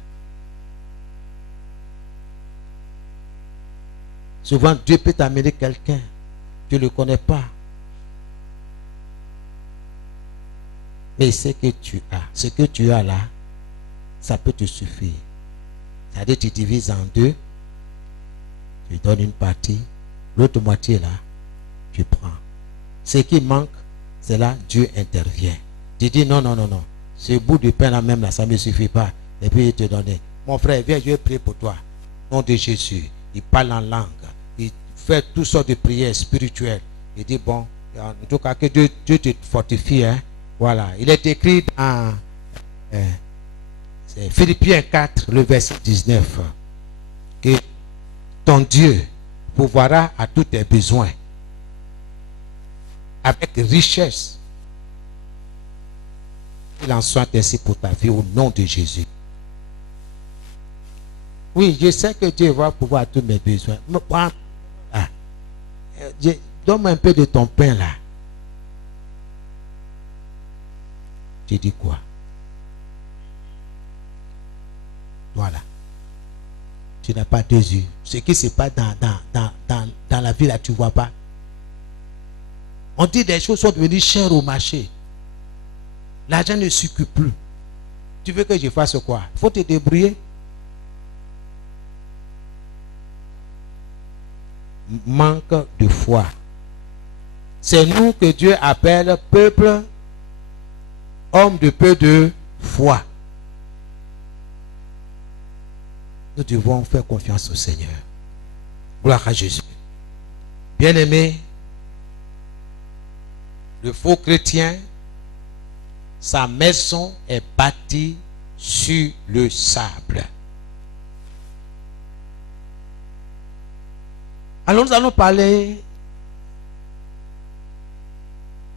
Souvent, Dieu peut t'amener quelqu'un. Tu ne le connais pas. Mais ce que tu as là, ça peut te suffire. C'est-à-dire, tu divises en deux. Tu donnes une partie. L'autre moitié là, tu prends. Ce qui manque, c'est là, Dieu intervient. Tu dis non, non, non, non. Ce bout de pain là même là, ça ne me suffit pas. Et puis il te donne. Mon frère, viens, je vais prier pour toi. Au nom de Jésus. Il parle en langue. Il fait toutes sortes de prières spirituelles. Il dit bon, en tout cas que Dieu te fortifie. Hein? Voilà. Il est écrit dans Philippiens 4, le verset 19. Que ton Dieu pourvoira à tous tes besoins. Avec richesse. Il en soit ainsi pour ta vie au nom de Jésus. Oui, je sais que Dieu va pouvoir à tous mes besoins. Donne-moi un peu de ton pain là. Tu dis quoi? Voilà. Tu n'as pas deux yeux. Ce qui se passe dans la vie là, tu ne vois pas. On dit des choses sont devenues chères au marché. L'argent ne circule plus. Tu veux que je fasse quoi? Il faut te débrouiller. Manque de foi. C'est nous que Dieu appelle peuple, homme de peu de foi. Nous devons faire confiance au Seigneur. Gloire à Jésus. Bien-aimé, le faux chrétien, sa maison est bâtie sur le sable. Alors nous allons parler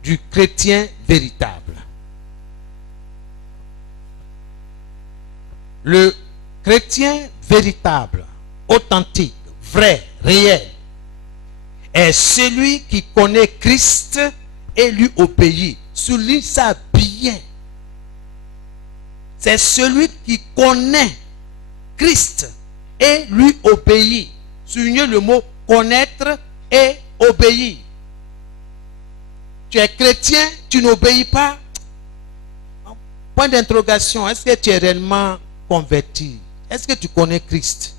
du chrétien véritable. Le chrétien véritable, authentique, vrai, réel, est celui qui connaît Christ et lui obéit. Souligne ça bien. C'est celui qui connaît Christ et lui obéit. Soulignez le mot connaître et obéir. Tu es chrétien, tu n'obéis pas. Point d'interrogation, est-ce que tu es réellement converti? Est-ce que tu connais Christ?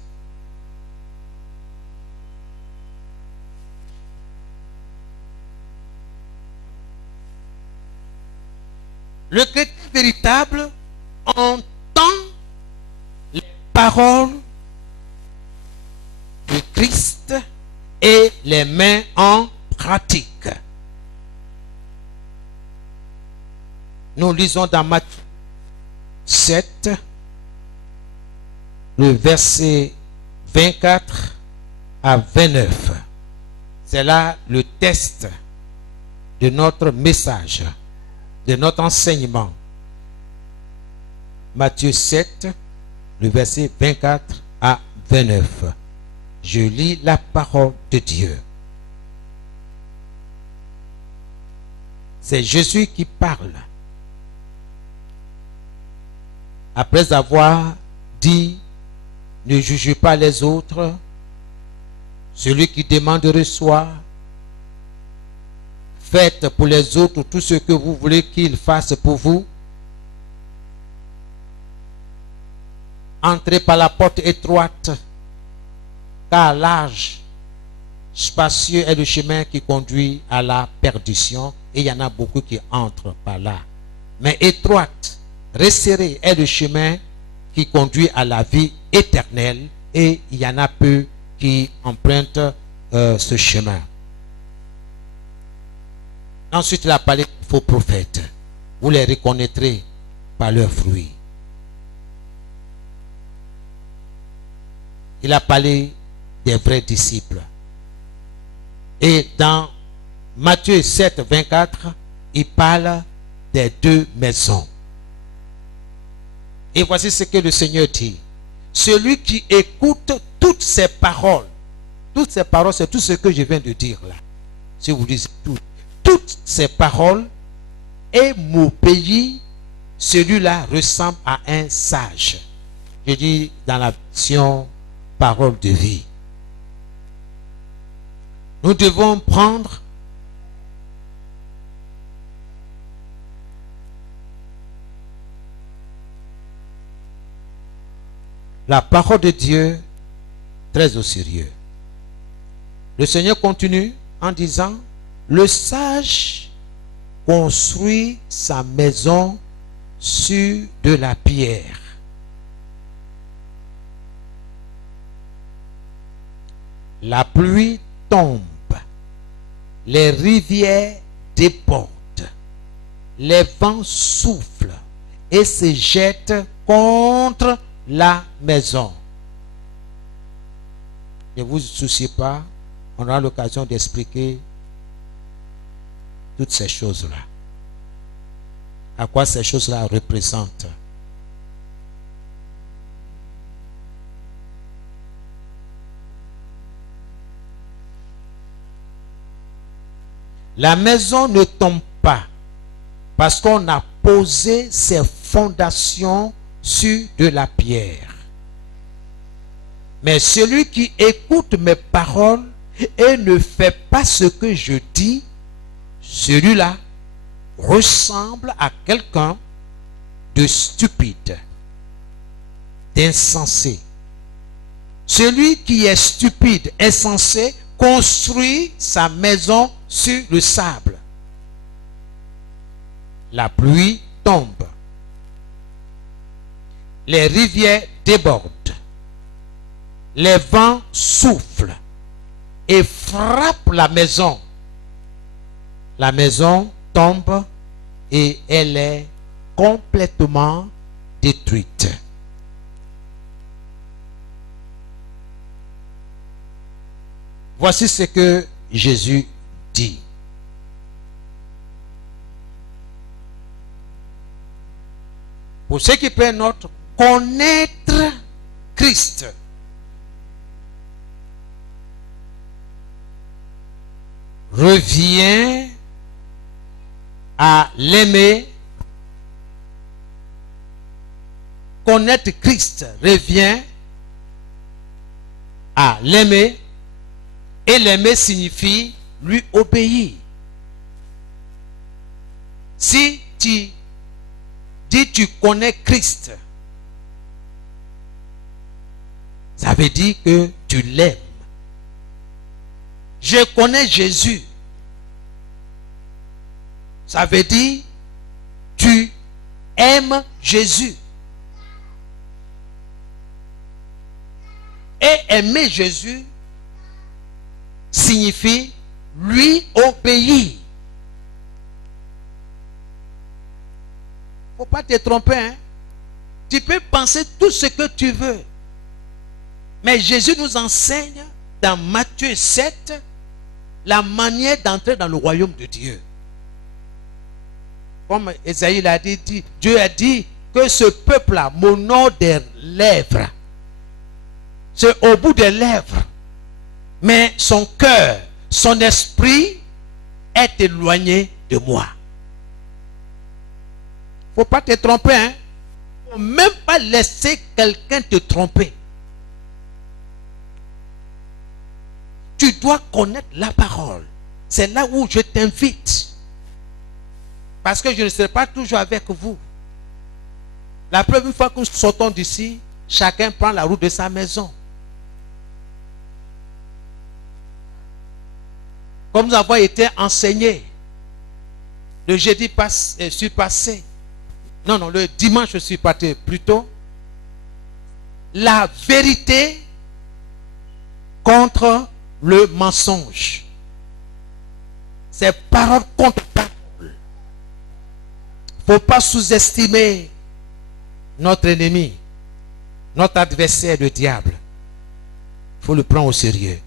Le chrétien véritable entend les paroles de Christ et les met en pratique. Nous lisons dans Matthieu 7, le verset 24 à 29. C'est là le test de notre message, de notre enseignement. Matthieu 7, le verset 24 à 29. Je lis la parole de Dieu. C'est Jésus qui parle. Après avoir dit, ne jugez pas les autres, celui qui demande reçoit, faites pour les autres tout ce que vous voulez qu'ils fassent pour vous. Entrez par la porte étroite, car large, spacieux est le chemin qui conduit à la perdition, et il y en a beaucoup qui entrent par là. Mais étroite, resserré est le chemin qui conduit à la vie éternelle, et il y en a peu qui empruntent ce chemin. Ensuite, il a parlé de faux prophètes. Vous les reconnaîtrez par leurs fruits. Il a parlé des vrais disciples. Et dans Matthieu 7, 24, il parle des deux maisons. Et voici ce que le Seigneur dit. Celui qui écoute toutes ces paroles, c'est tout ce que je viens de dire là. Si vous lisez toutes ces paroles et m'obéit, celui-là ressemble à un sage. Je dis dans la version parole de vie. Nous devons prendre la parole de Dieu très au sérieux. Le Seigneur continue en disant, le sage construit sa maison sur de la pierre. La pluie tombe, les rivières débordent, les vents soufflent et se jettent contre la maison. Ne vous souciez pas, on aura l'occasion d'expliquer toutes ces choses-là. À quoi ces choses-là représentent. La maison ne tombe pas parce qu'on a posé ses fondations sur de la pierre. Mais celui qui écoute mes paroles et ne fait pas ce que je dis, celui-là ressemble à quelqu'un de stupide, d'insensé. Celui qui est stupide, insensé, construit sa maison sur le sable. La pluie tombe. Les rivières débordent. Les vents soufflent et frappent la maison. La maison tombe et elle est complètement détruite. Voici ce que Jésus dit. Pour ceux qui prennent note, connaître Christ. Revient à l'aimer. Connaître Christ revient à l'aimer. Et l'aimer signifie lui obéir. Si tu dis tu connais Christ, ça veut dire que tu l'aimes. Je connais Jésus. Ça veut dire tu aime Jésus. Et aimer Jésus signifie lui obéir. Faut pas te tromper, hein? Tu peux penser tout ce que tu veux. Mais Jésus nous enseigne dans Matthieu 7 la manière d'entrer dans le royaume de Dieu. Comme Esaïe l'a dit, Dieu a dit que ce peuple-là m'honore des lèvres. C'est au bout des lèvres. Mais son cœur, son esprit est éloigné de moi. Faut pas te tromper, hein? Faut même pas laisser quelqu'un te tromper. Tu dois connaître la parole. C'est là où je t'invite. Parce que je ne serai pas toujours avec vous. La première fois que nous sortons d'ici, chacun prend la route de sa maison. Comme nous avons été enseignés le jeudi surpassé, non, le dimanche surpassé plutôt, la vérité contre le mensonge. C'est parole contre parole. Il ne faut pas sous-estimer notre ennemi, notre adversaire, le diable. Il faut le prendre au sérieux.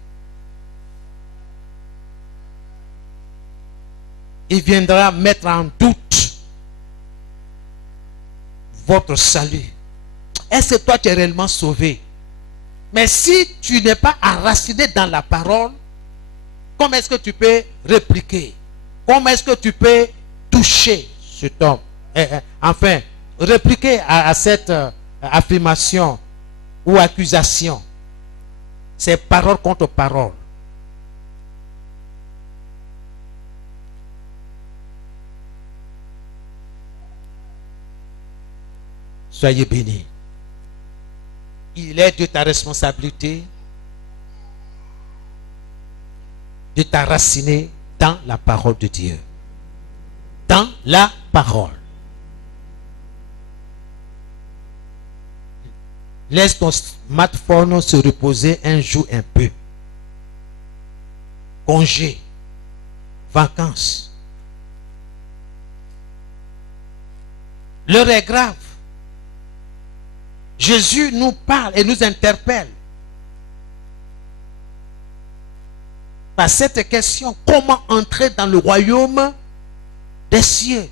Il viendra mettre en doute votre salut. Est-ce que toi tu es réellement sauvé? Mais si tu n'es pas enraciné dans la parole, comment est-ce que tu peux répliquer? Comment est-ce que tu peux toucher cet homme? Enfin, répliquer à cette affirmation ou accusation. C'est parole contre parole. Soyez bénis. Il est de ta responsabilité de t'enraciner dans la parole de Dieu. Dans la parole. Laisse ton smartphone se reposer un jour un peu. Congé. Vacances. L'heure est grave. Jésus nous parle et nous interpelle par cette question: comment entrer dans le royaume des cieux?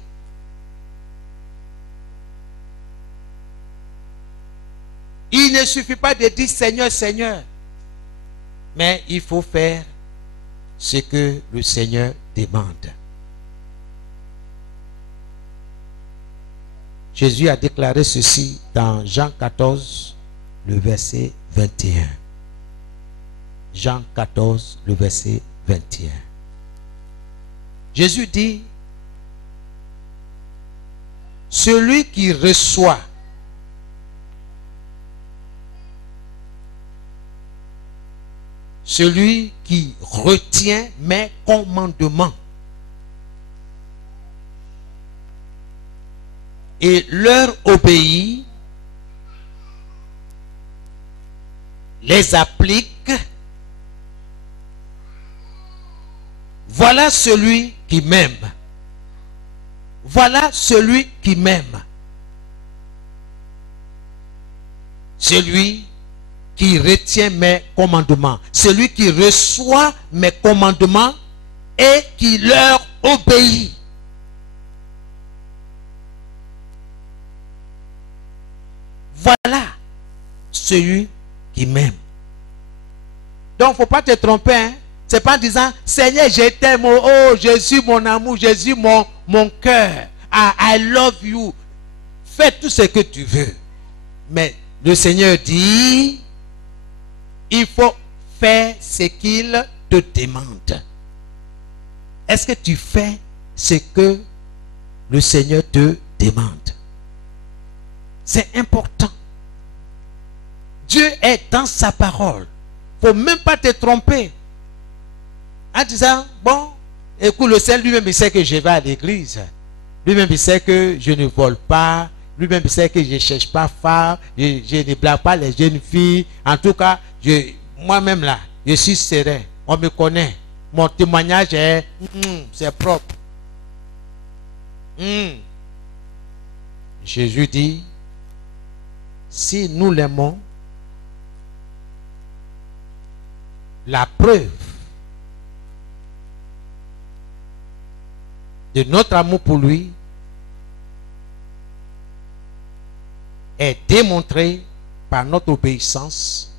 Il ne suffit pas de dire Seigneur, Seigneur, mais il faut faire ce que le Seigneur demande. Jésus a déclaré ceci dans Jean 14, le verset 21. Jean 14, le verset 21. Jésus dit: celui qui reçoit celui qui retient mes commandements et leur obéit, les applique, voilà celui qui m'aime. Voilà celui qui m'aime. Celui qui retient mes commandements. Celui qui reçoit mes commandements et qui leur obéit. Voilà celui qui m'aime. Donc, il ne faut pas te tromper. Hein? Ce n'est pas en disant Seigneur, je t'aime, oh Jésus, mon amour, Jésus, mon cœur. I love you. Fais tout ce que tu veux. Mais le Seigneur dit, il faut faire ce qu'il te demande. Est-ce que tu fais ce que le Seigneur te demande? C'est important. Dieu est dans sa parole. Il ne faut même pas te tromper. En disant, bon, écoute, le Seigneur lui-même, il sait que je vais à l'église. Lui-même, il sait que je ne vole pas. Lui-même, il sait que je ne cherche pas femme. Je ne blague pas les jeunes filles. En tout cas, moi-même là, je suis serein. On me connaît. Mon témoignage est, c'est propre. Jésus dit, si nous l'aimons, la preuve de notre amour pour lui est démontrée par notre obéissance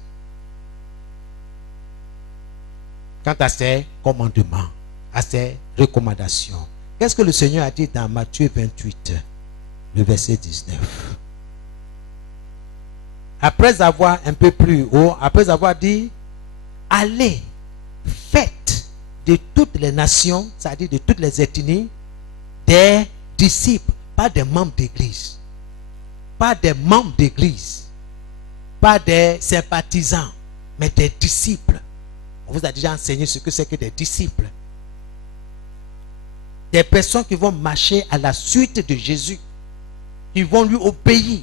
quant à ses commandements, à ses recommandations. Qu'est-ce que le Seigneur a dit dans Matthieu 28, le verset 19? Après avoir un peu plus haut, après avoir dit, allez, faites de toutes les nations, c'est-à-dire de toutes les ethnies, des disciples, pas des membres d'église, pas des membres d'église, pas des sympathisants, mais des disciples. On vous a déjà enseigné ce que c'est que des disciples. Des personnes qui vont marcher à la suite de Jésus, qui vont lui obéir.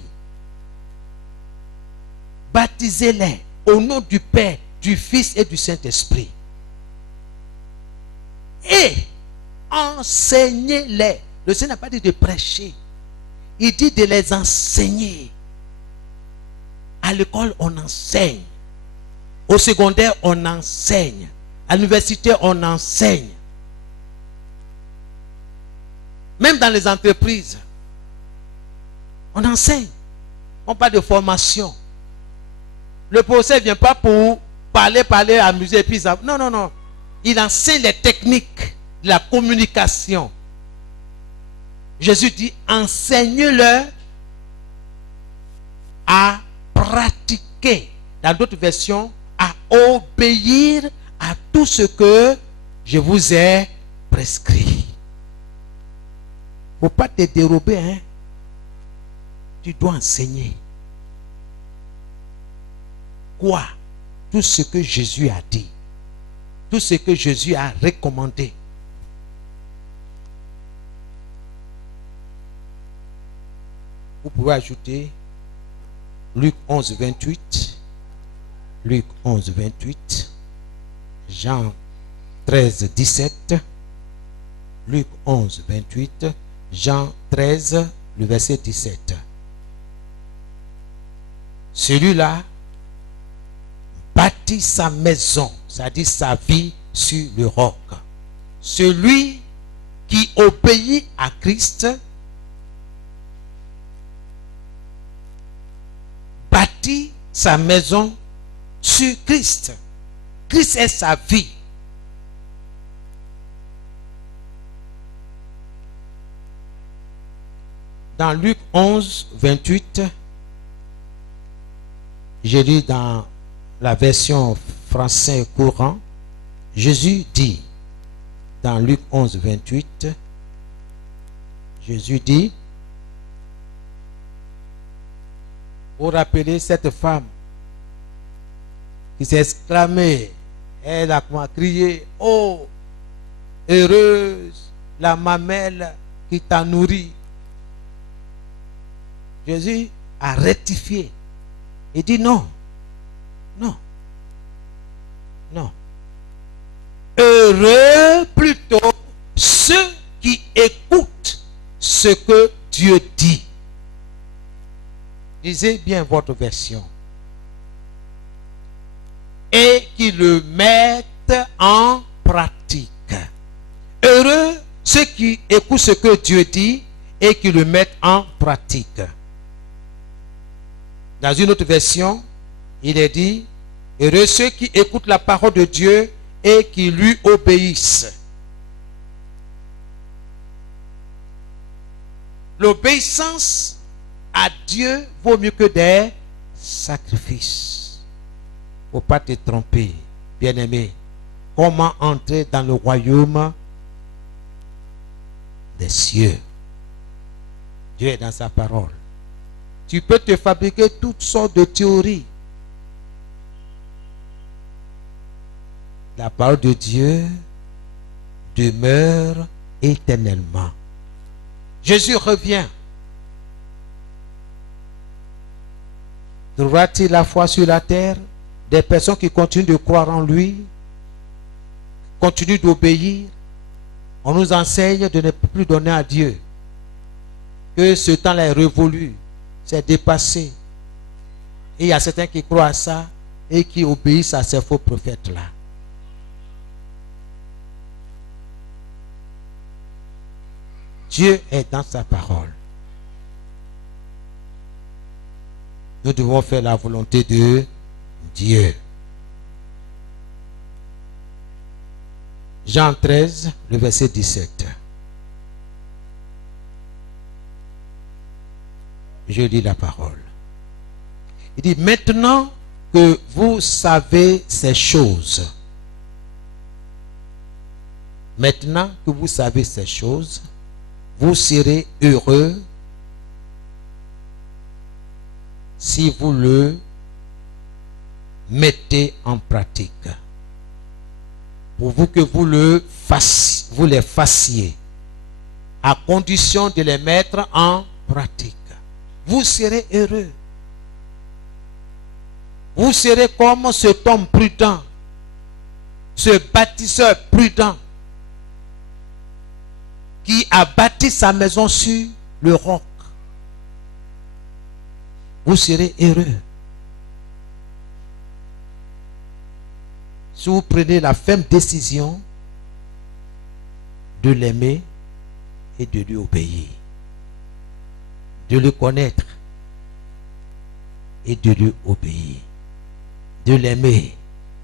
Baptisez-les au nom du Père, du Fils et du Saint-Esprit. Et enseignez-les. Le Seigneur n'a pas dit de prêcher. Il dit de les enseigner. À l'école, on enseigne. Au secondaire, on enseigne. À l'université, on enseigne. Même dans les entreprises, on enseigne. On parle de formation. Le professeur ne vient pas pour parler, amuser, et puis ça. Non, non, non. Il enseigne les techniques de la communication. Jésus dit, enseigne-leur à pratiquer. Dans d'autres versions, à obéir à tout ce que je vous ai prescrit. Il ne faut pas te dérober, hein. Tu dois enseigner. Quoi? Tout ce que Jésus a dit. Tout ce que Jésus a recommandé. Vous pouvez ajouter Luc 11, 28. Luc 11, 28. Jean 13, 17. Luc 11, 28. Jean 13, le verset 17. Celui-là bâtit sa maison, c'est-à-dire sa vie sur le roc. Celui qui obéit à Christ bâtit sa maison sur Christ. Christ est sa vie. Dans Luc 11, 28, je lis dans la version français courant, Jésus dit, dans Luc 11, 28, Jésus dit, vous rappelez cette femme qui s'est exclamée, elle a crié, oh, heureuse la mamelle qui t'a nourri. Jésus a rectifié. Il dit non, non, non. Heureux plutôt ceux qui écoutent ce que Dieu dit. Lisez bien votre version. Et qui le mettent en pratique. Heureux ceux qui écoutent ce que Dieu dit et qui le mettent en pratique. Dans une autre version, il est dit, heureux ceux qui écoutent la parole de Dieu et qui lui obéissent. L'obéissance à Dieu vaut mieux que des sacrifices. Il ne faut pas te tromper, bien-aimé. Comment entrer dans le royaume des cieux? Dieu est dans sa parole. Tu peux te fabriquer toutes sortes de théories. La parole de Dieu demeure éternellement. Jésus revient. Trouvera-t-il la foi sur la terre? Des personnes qui continuent de croire en lui, continuent d'obéir. On nous enseigne de ne plus donner à Dieu. Que ce temps-là est révolu, c'est dépassé. Et il y a certains qui croient à ça et qui obéissent à ces faux prophètes-là. Dieu est dans sa parole. Nous devons faire la volonté de Dieu. Jean 13, le verset 17. Je lis la parole. Il dit, maintenant que vous savez ces choses, maintenant que vous savez ces choses, vous serez heureux si vous le mettez en pratique. Pourvu que vous les fassiez, à condition de les mettre en pratique. Vous serez heureux. Vous serez comme cet homme prudent, ce bâtisseur prudent, qui a bâti sa maison sur le roc. Vous serez heureux. Si vous prenez la ferme décision de l'aimer et de lui obéir, de le connaître et de lui obéir, de l'aimer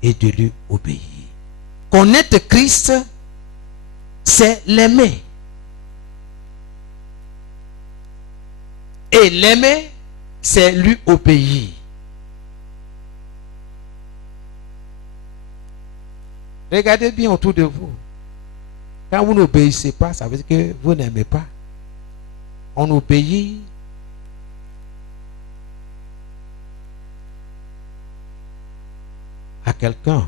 et de lui obéir. Connaître Christ, c'est l'aimer. Et l'aimer, c'est lui obéir. Regardez bien autour de vous. Quand vous n'obéissez pas, ça veut dire que vous n'aimez pas. On obéit à quelqu'un.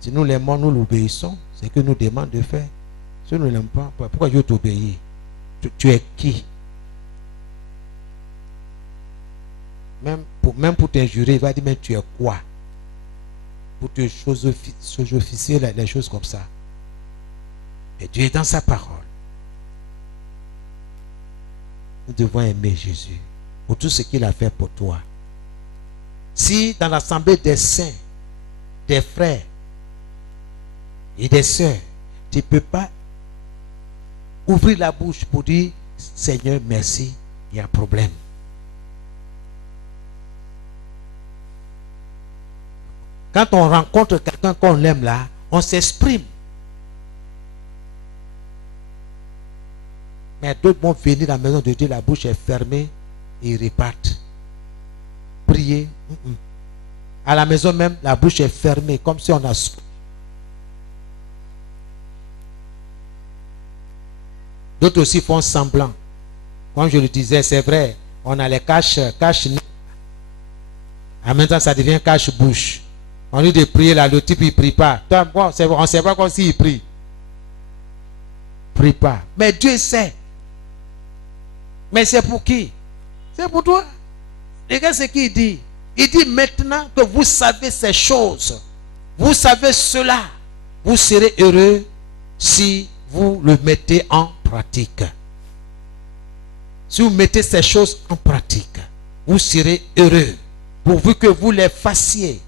Si nous l'aimons, nous l'obéissons. C'est que nous demande de faire. Si nous ne l'aimons pas, pourquoi je t'obéis? Tu es qui? Même pour t'injurer, il va dire, mais tu es quoi? Pour te choses les choses comme ça. Et Dieu est dans sa parole. Nous devons aimer Jésus pour tout ce qu'il a fait pour toi. Si dans l'assemblée des saints, des frères et des sœurs, tu ne peux pas ouvrir la bouche pour dire Seigneur, merci, il y a un problème. Quand on rencontre quelqu'un qu'on aime là, on s'exprime. Mais d'autres vont venir à la maison de Dieu, la bouche est fermée et ils repartent. Prier. À la maison même, la bouche est fermée, comme si on a... D'autres aussi font semblant. Comme je le disais, c'est vrai, on a les cache-nez. En même temps, ça devient cache-bouche. On dit de prier là, le type il prie pas. On ne sait pas comme s'il prie. Prie pas. Mais Dieu sait. Mais c'est pour qui? C'est pour toi. Regarde ce qu'il dit. Il dit maintenant que vous savez ces choses, vous savez cela, vous serez heureux si vous le mettez en pratique. Si vous mettez ces choses en pratique, vous serez heureux, pourvu que vous les fassiez,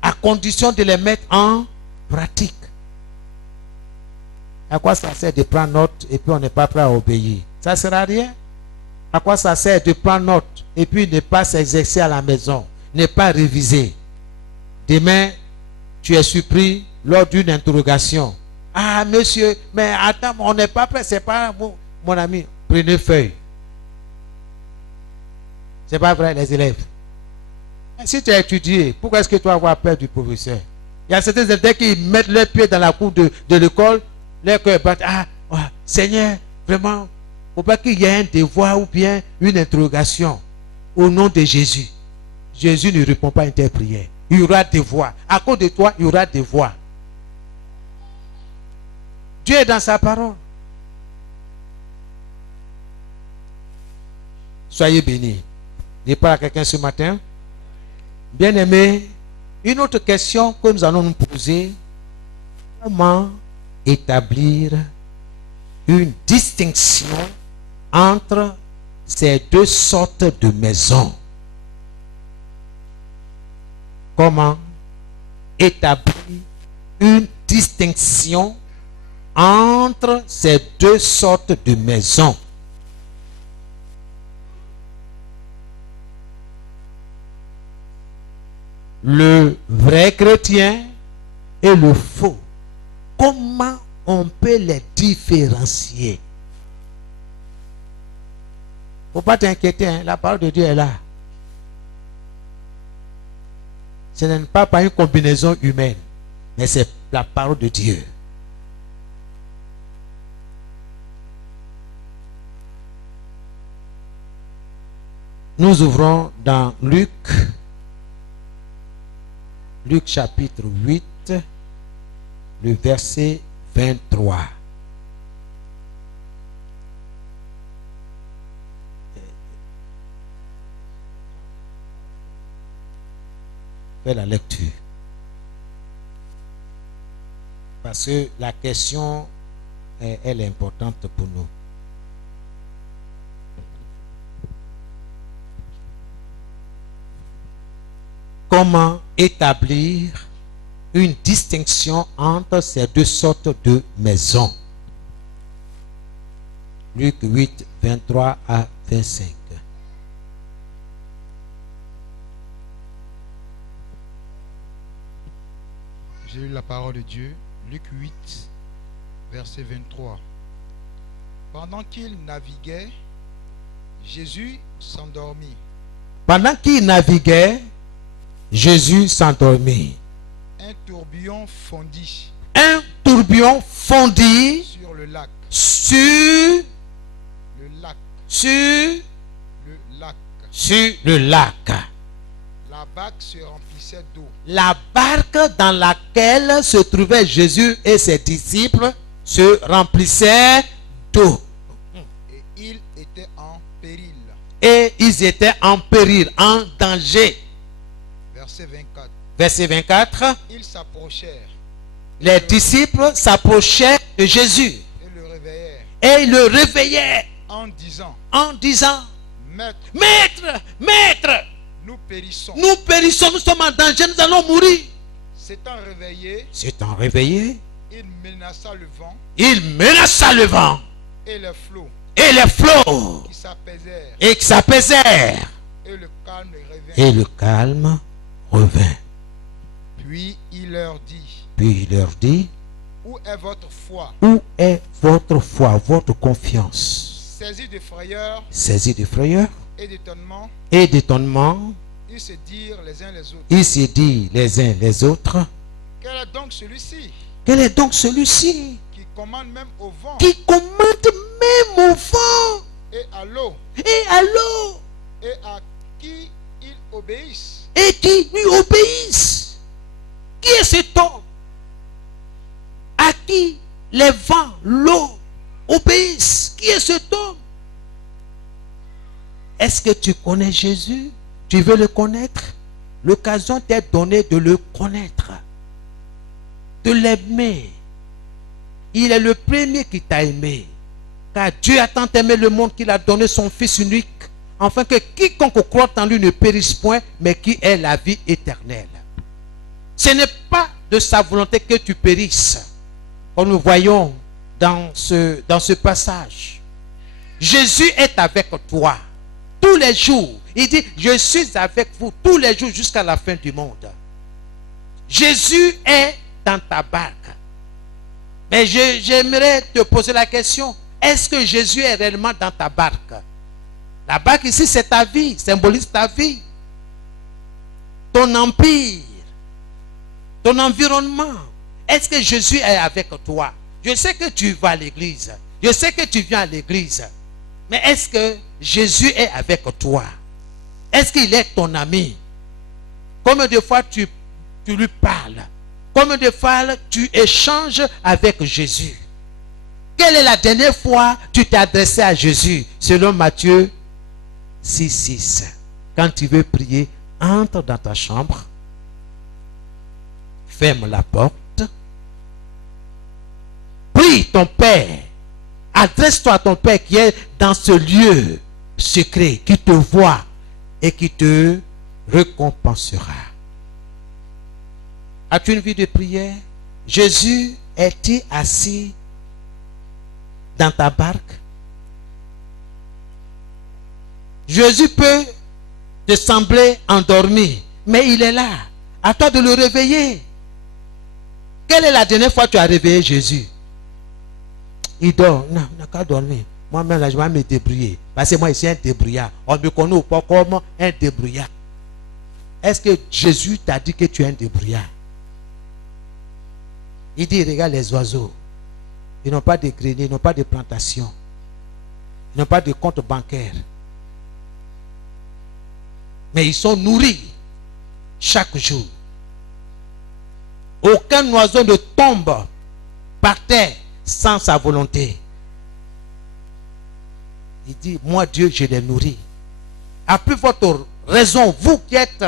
à condition de les mettre en pratique. À quoi ça sert de prendre note et puis on n'est pas prêt à obéir? Ça ne sert à rien. À quoi ça sert de prendre note et puis ne pas s'exercer à la maison, ne pas réviser? Demain, tu es surpris lors d'une interrogation. Ah, monsieur, mais attends, on n'est pas prêt, c'est pas mon ami. Prenez feuille. C'est pas vrai, les élèves. Si tu as étudié, pourquoi est-ce que tu vas avoir peur du professeur? Il y a certains élèves qui mettent leurs pieds dans la cour de l'école, leur cœur bat. Ah, Seigneur, vraiment, il ne faut pas qu'il y ait un devoir ou bien une interrogation au nom de Jésus. Jésus ne répond pas à une prière. Il y aura des voix. À cause de toi, il y aura des voix. Dieu est dans sa parole. Soyez bénis. Je parle à quelqu'un ce matin. Bien-aimé, une autre question que nous allons nous poser: comment établir une distinction entre ces deux sortes de maisons? Comment établir une distinction entre ces deux sortes de maisons? Le vrai chrétien et le faux. Comment on peut les différencier? Il ne faut pas t'inquiéter, hein? La parole de Dieu est là. Ce n'est pas une combinaison humaine, mais c'est la parole de Dieu. Nous ouvrons dans Luc chapitre 8, le verset 23. Fais la lecture. Parce que la question, elle est importante pour nous. Comment établir une distinction entre ces deux sortes de maisons? Luc 8, 23 à 25. J'ai lu la parole de Dieu, Luc 8, verset 23. Pendant qu'il naviguait, Jésus s'endormit. Pendant qu'il naviguait, Jésus s'endormit. Un tourbillon fondit. Un tourbillon fondit Sur le lac. Sur Le lac. le lac. La barque se remplissait d'eau. La barque dans laquelle se trouvaient Jésus et ses disciples se remplissait d'eau. Et ils étaient en péril. Et ils étaient en péril, en danger. Verset 24. Verset 24. Ils s'approchèrent. Les disciples s'approchaient de Jésus. Et le réveillèrent. Et ils le réveillaient En disant. Maître, Maître, Maître, nous périssons. nous périssons, nous sommes en danger, nous allons mourir. S'étant réveillé, S'étant réveillé, il menaça le vent il menaça le vent et les flots et les flots qui s'apaisèrent. et qui s'apaisèrent. Et le calme revint. Et le calme revint. Puis il leur dit, Puis il leur dit: où est votre foi? où est votre foi, votre confiance? Saisis de frayeur Saisis de frayeur et d'étonnement, et d'étonnement, ils se dirent les uns les autres, ils se disent les uns les autres: quel est donc celui-ci quel est donc celui-ci qui commande même au vent qui commande même au vent et à l'eau et à l'eau et à qui ils obéissent? et qui lui obéissent? Qui est cet homme à qui les vents, l'eau obéissent? Qui est cet homme? Est-ce que tu connais Jésus? Tu veux le connaître? L'occasion t'est donnée de le connaître, de l'aimer. Il est le premier qui t'a aimé, car Dieu a tant aimé le monde qu'il a donné son Fils unique, afin que quiconque croit en lui ne périsse point, mais qui ait la vie éternelle. Ce n'est pas de sa volonté que tu périsses, comme nous voyons dans ce passage. Jésus est avec toi tous les jours. Il dit: je suis avec vous tous les jours jusqu'à la fin du monde. Jésus est dans ta barque. Mais j'aimerais te poser la question: est-ce que Jésus est réellement dans ta barque? La barque ici, c'est ta vie, symbolise ta vie, ton empire, ton environnement. Est-ce que Jésus est avec toi? Je sais que tu vas à l'église, je sais que tu viens à l'église, mais est-ce que Jésus est avec toi? Est-ce qu'il est ton ami? Combien de fois tu lui parles? Combien de fois tu échanges avec Jésus? Quelle est la dernière fois que tu t'es adressé à Jésus? Selon Matthieu 6, 6. Quand tu veux prier, entre dans ta chambre, ferme la porte, prie ton Père, adresse-toi à ton Père qui est dans ce lieu secret, qui te voit et qui te récompensera. As-tu une vie de prière? Jésus est-il assis dans ta barque? Jésus peut te sembler endormi, mais il est là. À toi de le réveiller. Quelle est la dernière fois que tu as réveillé Jésus? Il dort. Non, il n'a qu'à dormir. Moi-même, là, je vais me débrouiller. Parce que moi, je suis un débrouillard. On me connaît ou pas comme un débrouillard. Est-ce que Jésus t'a dit que tu es un débrouillard? Il dit, regarde les oiseaux. Ils n'ont pas de grenier, ils n'ont pas de plantation. Ils n'ont pas de compte bancaire. Mais ils sont nourris chaque jour. Aucun oiseau ne tombe par terre sans sa volonté. Il dit, moi Dieu, je les nourris. À plus votre raison, vous qui êtes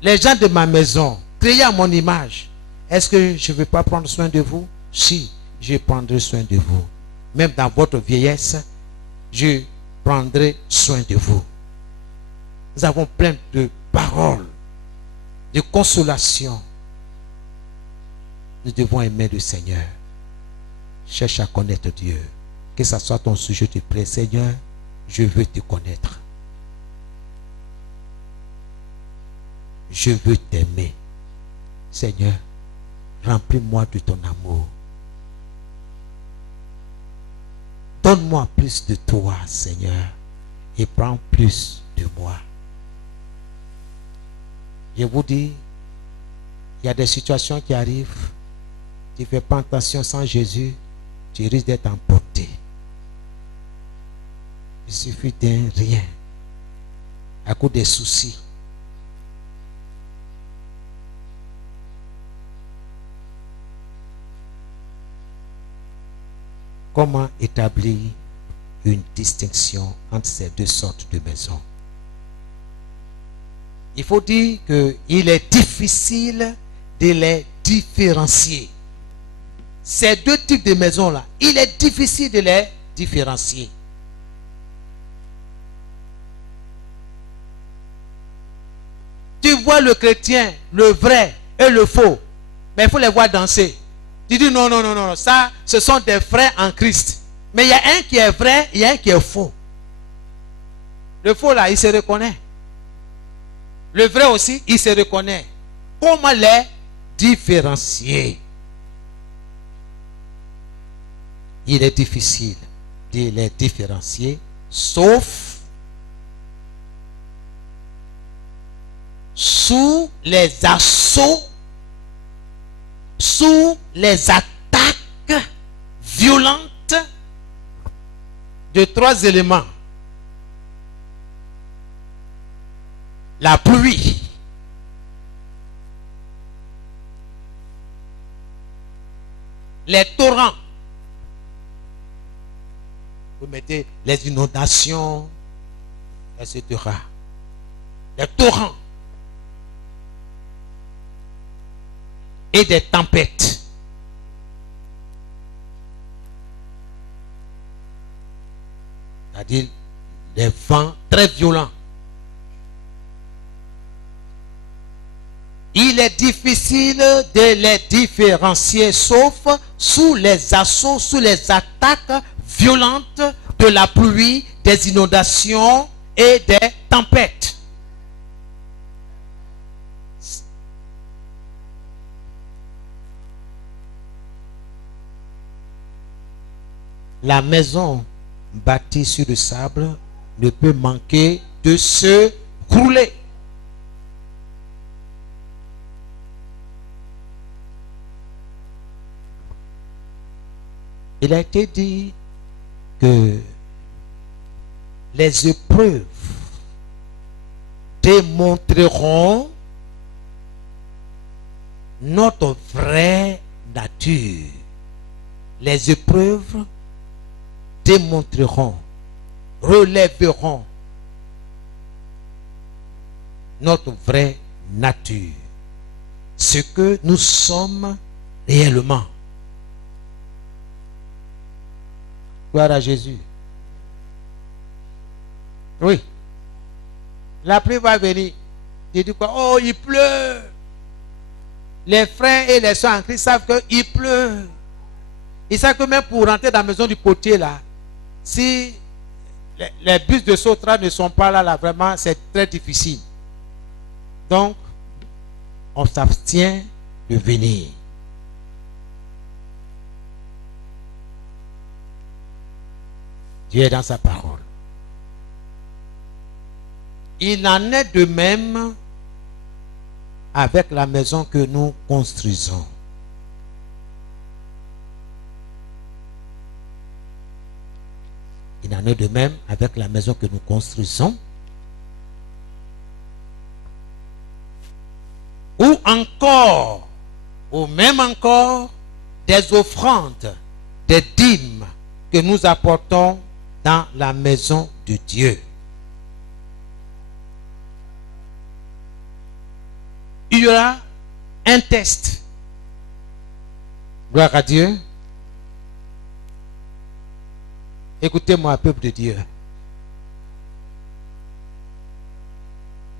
les gens de ma maison, créés à mon image, est-ce que je ne vais pas prendre soin de vous? Si, je prendrai soin de vous. Même dans votre vieillesse, je prendrai soin de vous. Nous avons plein de paroles, de consolation. Nous devons aimer le Seigneur. Cherche à connaître Dieu. Que ce soit ton sujet de prière, Seigneur, je veux te connaître. Je veux t'aimer. Seigneur, remplis-moi de ton amour. Donne-moi plus de toi, Seigneur, et prends plus de moi. Je vous dis, il y a des situations qui arrivent. Tu ne fais pas attention sans Jésus, tu risques d'être emporté. Il suffit d'un rien, à cause des soucis. Comment établir une distinction entre ces deux sortes de maisons? Il faut dire qu'il est difficile de les différencier. Ces deux types de maisons-là, il est difficile de les différencier. Tu vois le chrétien, le vrai et le faux, mais il faut les voir danser. Tu dis non, non, non, non, ça, ce sont des frères en Christ. Mais il y a un qui est vrai, il y a un qui est faux. Le faux là, il se reconnaît. Le vrai aussi, il se reconnaît. Comment les différencier? Il est difficile de les différencier, sauf sous les assauts, sous les attaques violentes de trois éléments. La pluie, les torrents, vous mettez les inondations, etc. Les torrents et des tempêtes. C'est-à-dire des vents très violents. Il est difficile de les différencier, sauf sous les assauts, sous les attaques violentes de la pluie, des inondations et des tempêtes. La maison bâtie sur le sable ne peut manquer de se crouler. Il a été dit que les épreuves démontreront notre vraie nature. Les épreuves démontrerons, relèverons notre vraie nature, ce que nous sommes réellement. Gloire à Jésus. Oui. La pluie va venir. Il dit quoi? Oh, il pleut. Les frères et les soeurs en Christ savent qu'il pleut. Ils savent que même pour rentrer dans la maison du potier, là, si les bus de Sotra ne sont pas là, vraiment, c'est très difficile. Donc, on s'abstient de venir. Dieu est dans sa parole. Il en est de même avec la maison que nous construisons. Il en est de même avec la maison que nous construisons. Ou encore, ou même encore, des offrandes, des dîmes que nous apportons dans la maison de Dieu. Il y aura un test. Gloire à Dieu. Écoutez-moi, peuple de Dieu.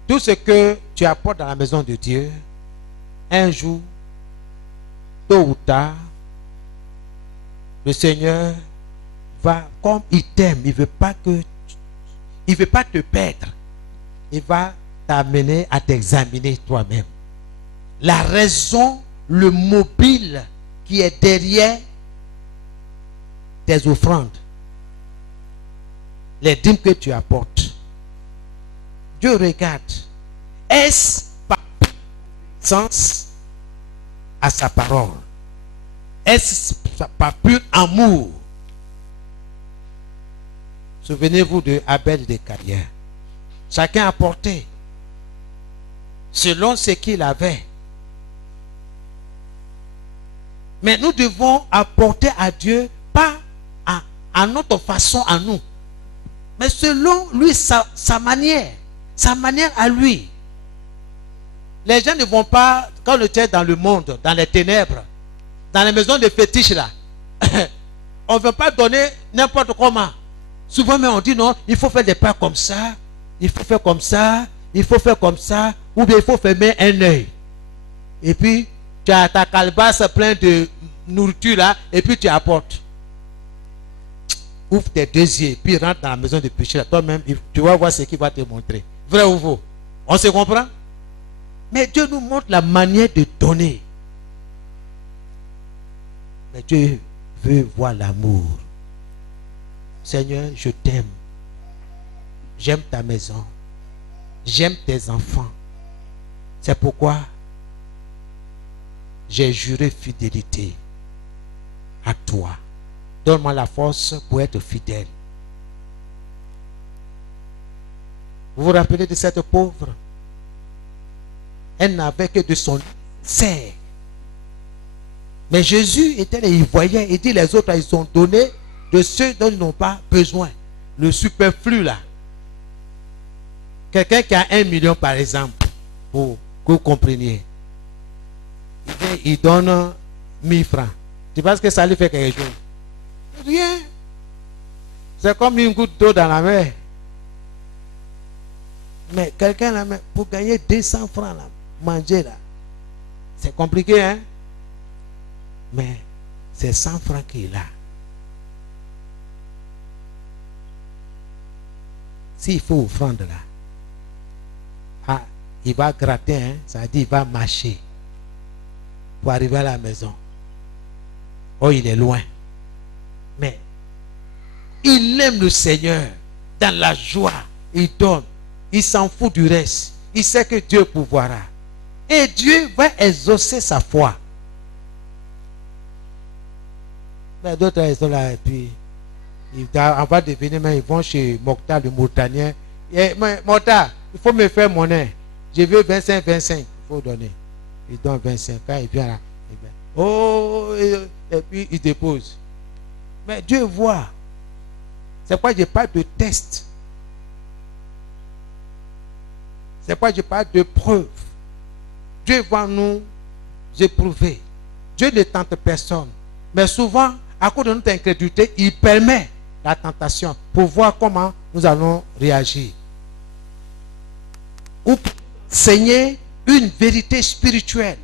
Tout ce que tu apportes dans la maison de Dieu, un jour, tôt ou tard, le Seigneur va, comme il t'aime, il veut pas te perdre. Il va t'amener à t'examiner toi-même. La raison, le mobile qui est derrière tes offrandes, les dîmes que tu apportes. Dieu regarde. Est-ce par sens à sa parole? Est-ce par pur amour? Souvenez-vous de Abel et de Carrière. Chacun apportait selon ce qu'il avait. Mais nous devons apporter à Dieu, pas à notre façon à nous, mais selon lui, sa manière à lui. Les gens ne vont pas, quand on était dans le monde, dans les ténèbres, dans les maisons de fétiches là, on ne veut pas donner n'importe comment. Souvent même on dit non, il faut faire des pas comme ça, il faut faire comme ça, il faut faire comme ça, ou bien il faut fermer un œil. Et puis tu as ta calebasse pleine de nourriture là, et puis tu apportes. Ouvre tes deux yeux, puis rentre dans la maison de péché là. Toi-même, tu vas voir ce qu'il va te montrer. Vrai ou faux? On se comprend? Mais Dieu nous montre la manière de donner. Mais Dieu veut voir l'amour. Seigneur, je t'aime. J'aime ta maison. J'aime tes enfants. C'est pourquoi j'ai juré fidélité à toi. Donne-moi la force pour être fidèle. Vous vous rappelez de cette pauvre? Elle n'avait que de son serre. Mais Jésus était là, il voyait, il dit les autres, ils ont donné de ceux dont ils n'ont pas besoin. Le superflu là. Quelqu'un qui a 1 million par exemple, pour que vous compreniez. Il donne 1000 francs. Tu penses que ça lui fait quelque chose? Rien. C'est comme une goutte d'eau dans la mer. Mais quelqu'un là, pour gagner 200 francs là, manger là, c'est compliqué, hein? Mais c'est 100 francs qu'il a. S'il faut offrande là, ah, il va gratter, hein? Ça veut dire il va marcher pour arriver à la maison. Oh, il est loin. Mais il aime le Seigneur dans la joie. Il donne. Il s'en fout du reste. Il sait que Dieu pourvoira. Et Dieu va exaucer sa foi. Mais d'autres, ils sont là et puis avant de venir, ils vont chez Mokhtar, le Mauritanien. Mokhtar, il faut me faire monnaie. Je veux 25. Il faut donner. Il donne 25. Quand il vient là, il vient. Oh, et puis il dépose. Mais Dieu voit. C'est pourquoi je parle de test. C'est pourquoi je parle de preuve. Dieu va nous éprouver. Dieu ne tente personne. Mais souvent, à cause de notre incrédulité, il permet la tentation pour voir comment nous allons réagir. Ou pour enseigner une vérité spirituelle.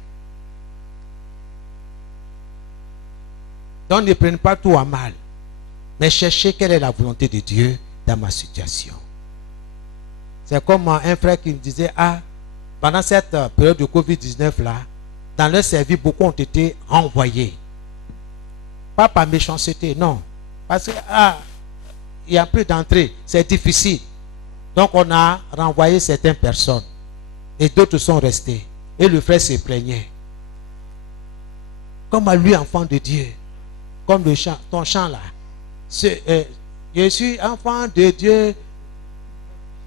Donc ne prenez pas tout à mal. Mais cherchez quelle est la volonté de Dieu dans ma situation. C'est comme un frère qui me disait, pendant cette période de Covid-19 là, dans leur service, beaucoup ont été renvoyés. Pas par méchanceté, non. Parce que, il y a plus d'entrée, c'est difficile. Donc on a renvoyé certaines personnes. Et d'autres sont restés. Et le frère se plaignait. Comme à lui, enfant de Dieu. Comme le chant, ton chant là. Je suis enfant de Dieu.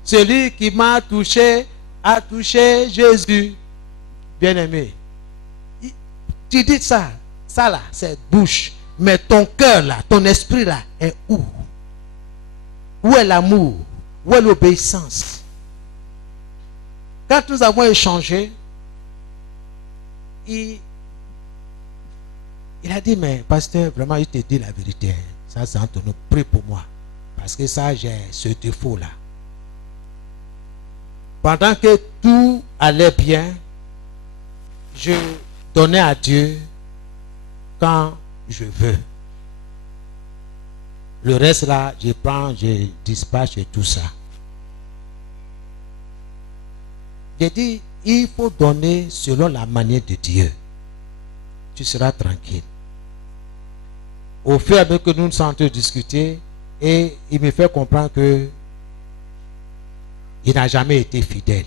Celui qui m'a touché a touché Jésus. Bien-aimé. Tu dis ça là, c'est bouche. Mais ton cœur là, ton esprit là, est où? Où est l'amour? Où est l'obéissance? Quand nous avons échangé, il a dit, mais pasteur, vraiment, je te dis la vérité. Ça, c'est entre nous. Prie pour moi. Parce que ça, j'ai ce défaut-là. Pendant que tout allait bien, je donnais à Dieu quand je veux. Le reste là, je prends, je dispatche et tout ça. J'ai dit, il faut donner selon la manière de Dieu. Tu seras tranquille. Au fur et à mesure que nous nous sentons discuter, et il me fait comprendre que il n'a jamais été fidèle.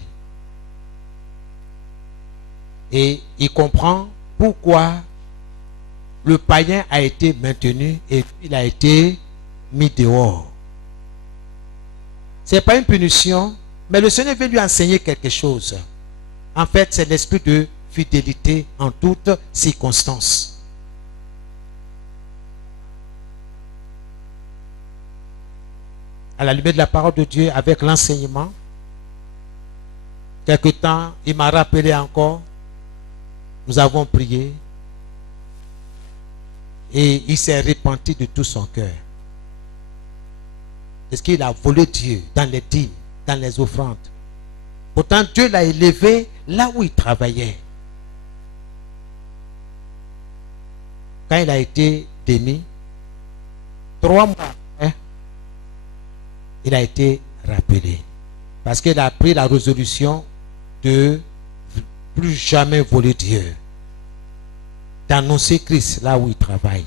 Et il comprend pourquoi le païen a été maintenu et il a été mis dehors. Ce n'est pas une punition, mais le Seigneur veut lui enseigner quelque chose. En fait, c'est l'esprit de fidélité en toutes circonstances. À la lumière de la parole de Dieu, avec l'enseignement, quelque temps, il m'a rappelé encore, nous avons prié, et il s'est repenti de tout son cœur. Parce qu'il a volé Dieu dans les dîmes, dans les offrandes. Pourtant, Dieu l'a élevé là où il travaillait. Quand il a été démis, 3 mois après, il a été rappelé. Parce qu'il a pris la résolution de plus jamais voler Dieu. D'annoncer Christ là où il travaille.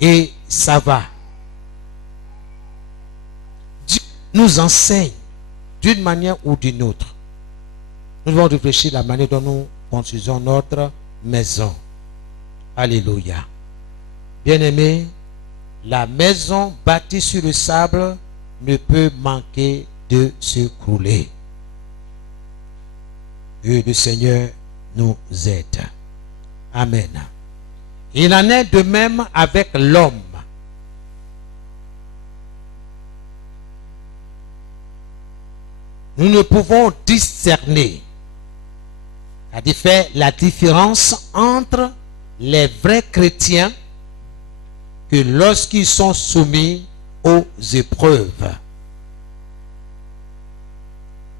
Et ça va. Dieu nous enseigne d'une manière ou d'une autre. Nous devons réfléchir à la manière dont nous construisons notre maison. Alléluia. Bien-aimés, la maison bâtie sur le sable ne peut manquer de s'écrouler. Et le Seigneur nous aide. Amen. Il en est de même avec l'homme. Nous ne pouvons discerner, c'est-à-dire faire la différence entre les vrais chrétiens que lorsqu'ils sont soumis aux épreuves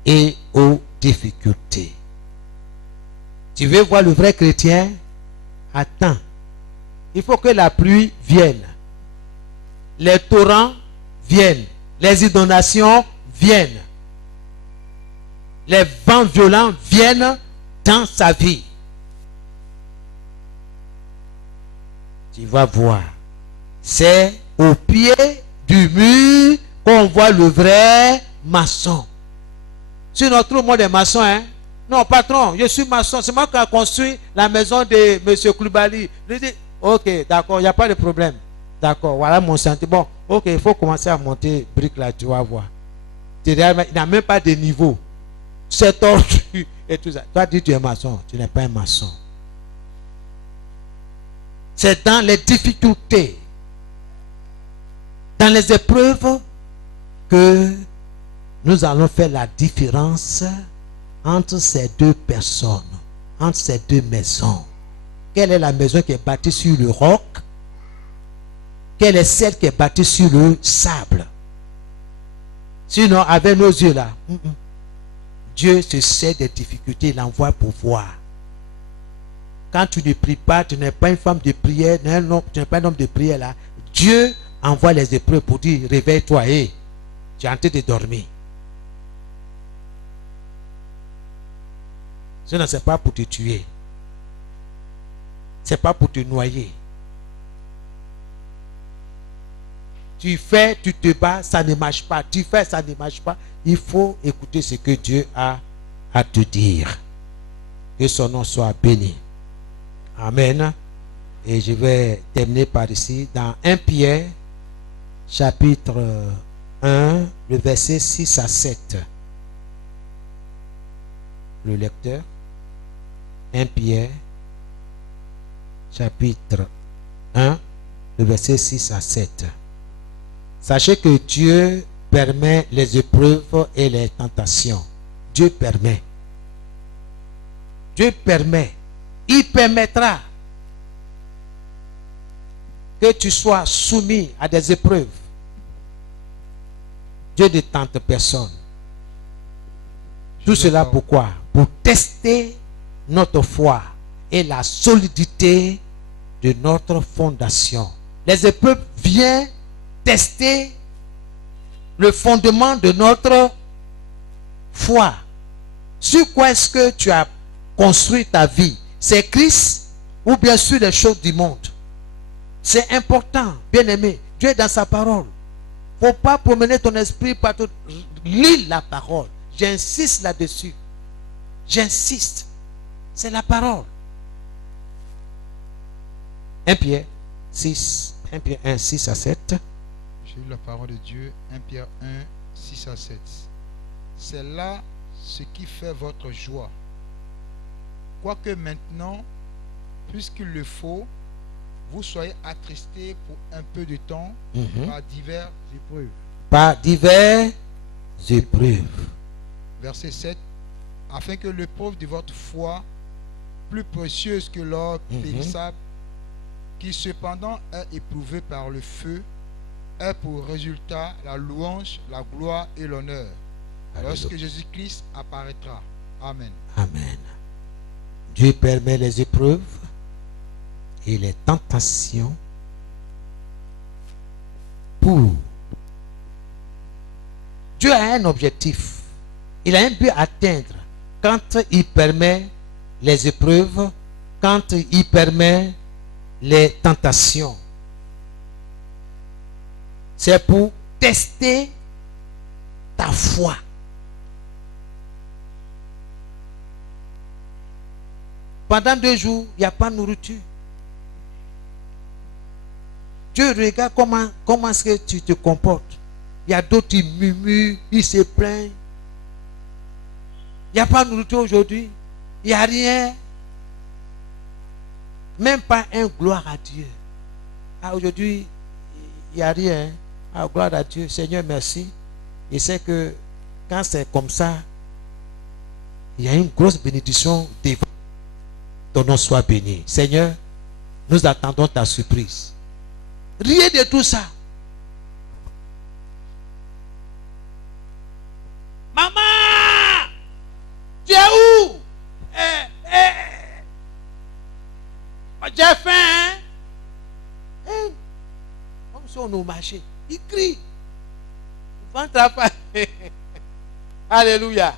et aux difficultés. Tu veux voir le vrai chrétien? Attends. Il faut que la pluie vienne. Les torrents viennent. Les inondations viennent. Les vents violents viennent dans sa vie. Tu vas voir. C'est au pied du mur qu'on voit le vrai maçon. Sinon, tout le monde est maçon, hein? Non, patron, je suis maçon. C'est moi qui ai construit la maison de M. Koulibaly. Je dis, ok, d'accord, il n'y a pas de problème. D'accord, voilà mon sentiment. Bon, ok, il faut commencer à monter brique là, tu vas voir. Il n'a même pas de niveau. C'est tordu et tout ça. Toi, dis tu es maçon. Tu n'es pas un maçon. C'est dans les difficultés, dans les épreuves que nous allons faire la différence entre ces deux personnes, entre ces deux maisons. Quelle est la maison qui est bâtie sur le roc? Quelle est celle qui est bâtie sur le sable? Sinon, avec nos yeux là, Dieu se sert des difficultés, il envoie pour voir. Quand tu ne pries pas, tu n'es pas une femme de prière, tu n'es pas un homme de prière là, Dieu envoie les épreuves pour dire, réveille-toi, hey, tu es en train de dormir. Sinon, ce n'est pas pour te tuer. Ce n'est pas pour te noyer. Tu fais, tu te bats, ça ne marche pas. Tu fais, ça ne marche pas. Il faut écouter ce que Dieu a à te dire. Que son nom soit béni. Amen. Et je vais terminer par ici. Dans 1 Pierre, chapitre 1, le verset 6 à 7. Le lecteur. 1 Pierre, chapitre 1, le verset 6 à 7. Sachez que Dieu permet les épreuves et les tentations. Dieu permet. Dieu permet. Il permettra que tu sois soumis à des épreuves. Dieu ne tente personne. Tout cela pourquoi? Pour tester notre foi et la solidité de notre fondation. Les épreuves viennent tester le fondement de notre foi. Sur quoi est-ce que tu as construit ta vie? C'est Christ ou bien sur les choses du monde? C'est important, bien aimé. Dieu est dans sa parole. Il ne faut pas promener ton esprit partout. Lis la parole. J'insiste là-dessus. J'insiste. C'est la parole. 1 Pierre 6. 1 Pierre 1, 6 à 7. J'ai lu la parole de Dieu, 1 Pierre 1, 6 à 7. C'est là ce qui fait votre joie. Quoique maintenant, puisqu'il le faut, vous soyez attristés pour un peu de temps par diverses épreuves. Par diverses épreuves. Verset 7. Afin que l'épreuve de votre foi, plus précieuse que l'or périssable, qui cependant est éprouvé par le feu, ait pour résultat la louange, la gloire et l'honneur, lorsque Jésus-Christ apparaîtra. Amen. Amen. Dieu permet les épreuves et les tentations pour... Dieu a un objectif. Il a un but à atteindre quand il permet les épreuves, quand il permet les tentations. C'est pour tester ta foi. Pendant 2 jours, il n'y a pas de nourriture. Dieu regarde comment est-ce que tu te comportes. Il y a d'autres qui murmurent, ils se plaignent. Il n'y a pas de nourriture aujourd'hui. Il n'y a rien. Même pas un gloire à Dieu. Ah, aujourd'hui, il n'y a rien. Ah, gloire à Dieu. Seigneur, merci. Et c'est que quand c'est comme ça, il y a une grosse bénédiction devant. Ton nom soit béni. Seigneur, nous attendons ta surprise. Rien de tout ça. Maman, tu es où? J'ai faim. Hein? Comme si on est au marché. Il crie. Il ventre à faim. Alléluia.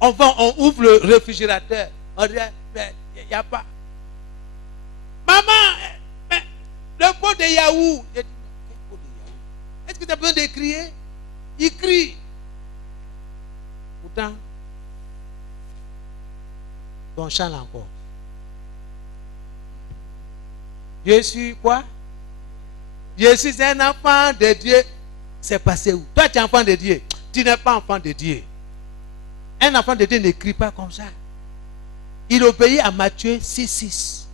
On ouvre le réfrigérateur. On dit, il n'y a pas. Maman, le pot de yaourt. Quel pot de yaourt? Est-ce que tu as besoin de crier? Il crie. Pourtant, ton chant encore. Je suis quoi? Je suis un enfant de Dieu. C'est passé où? Toi, tu es enfant de Dieu. Tu n'es pas enfant de Dieu. Un enfant de Dieu ne crie pas comme ça. Il obéit à Matthieu 6,6.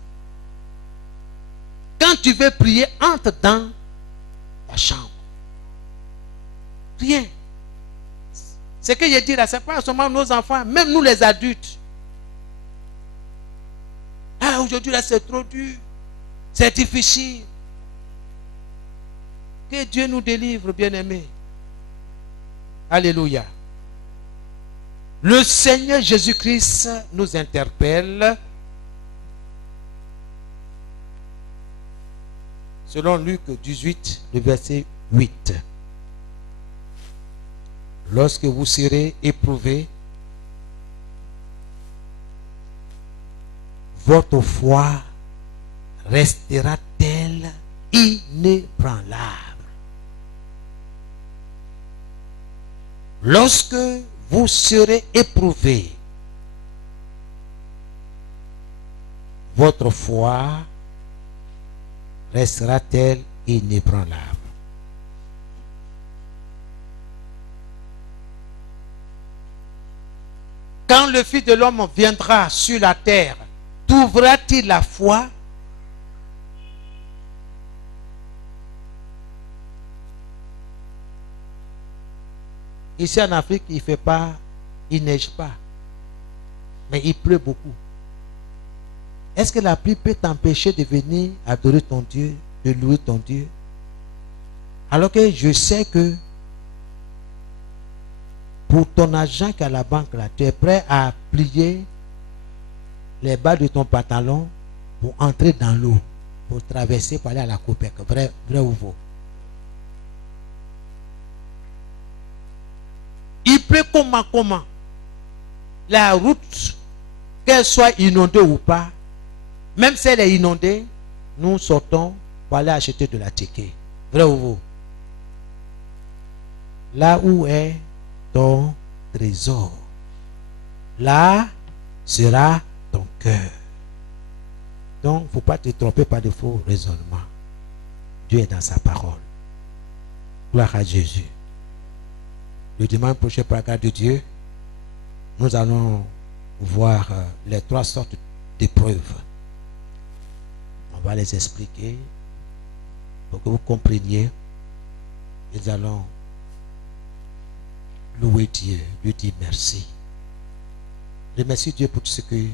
Quand tu veux prier, entre dans la chambre. Rien. Ce que je dis là, ce n'est pas seulement nos enfants, même nous les adultes. Ah, aujourd'hui là, c'est trop dur. C'est difficile. Que Dieu nous délivre, bien-aimés. Alléluia. Le Seigneur Jésus-Christ nous interpelle selon Luc 18, le verset 8. Lorsque vous serez éprouvés, votre foi restera-t-elle inébranlable? Lorsque vous serez éprouvés, votre foi restera-t-elle inébranlable? Quand le Fils de l'homme viendra sur la terre, trouvera-t-il la foi? Ici en Afrique, il fait pas, il neige pas, mais il pleut beaucoup. Est-ce que la pluie peut t'empêcher de venir adorer ton Dieu, de louer ton Dieu? Alors que je sais que pour ton argent qu'à la banque, là, tu es prêt à plier les bas de ton pantalon pour entrer dans l'eau, pour traverser, pour aller à la Copec. Vrai ou faux? Il pleut comment? La route, qu'elle soit inondée ou pas, même si elle est inondée, nous sortons pour aller acheter de la ticket. Vrai ou faux? Là où est ton trésor, là sera ton cœur. Donc, il ne faut pas te tromper par de faux raisonnements. Dieu est dans sa parole. Gloire à Jésus. Le dimanche prochain, par la grâce de Dieu, nous allons voir les 3 sortes d'épreuves. On va les expliquer pour que vous compreniez. Nous allons louer Dieu, lui dire merci. Remercie Dieu pour ce qui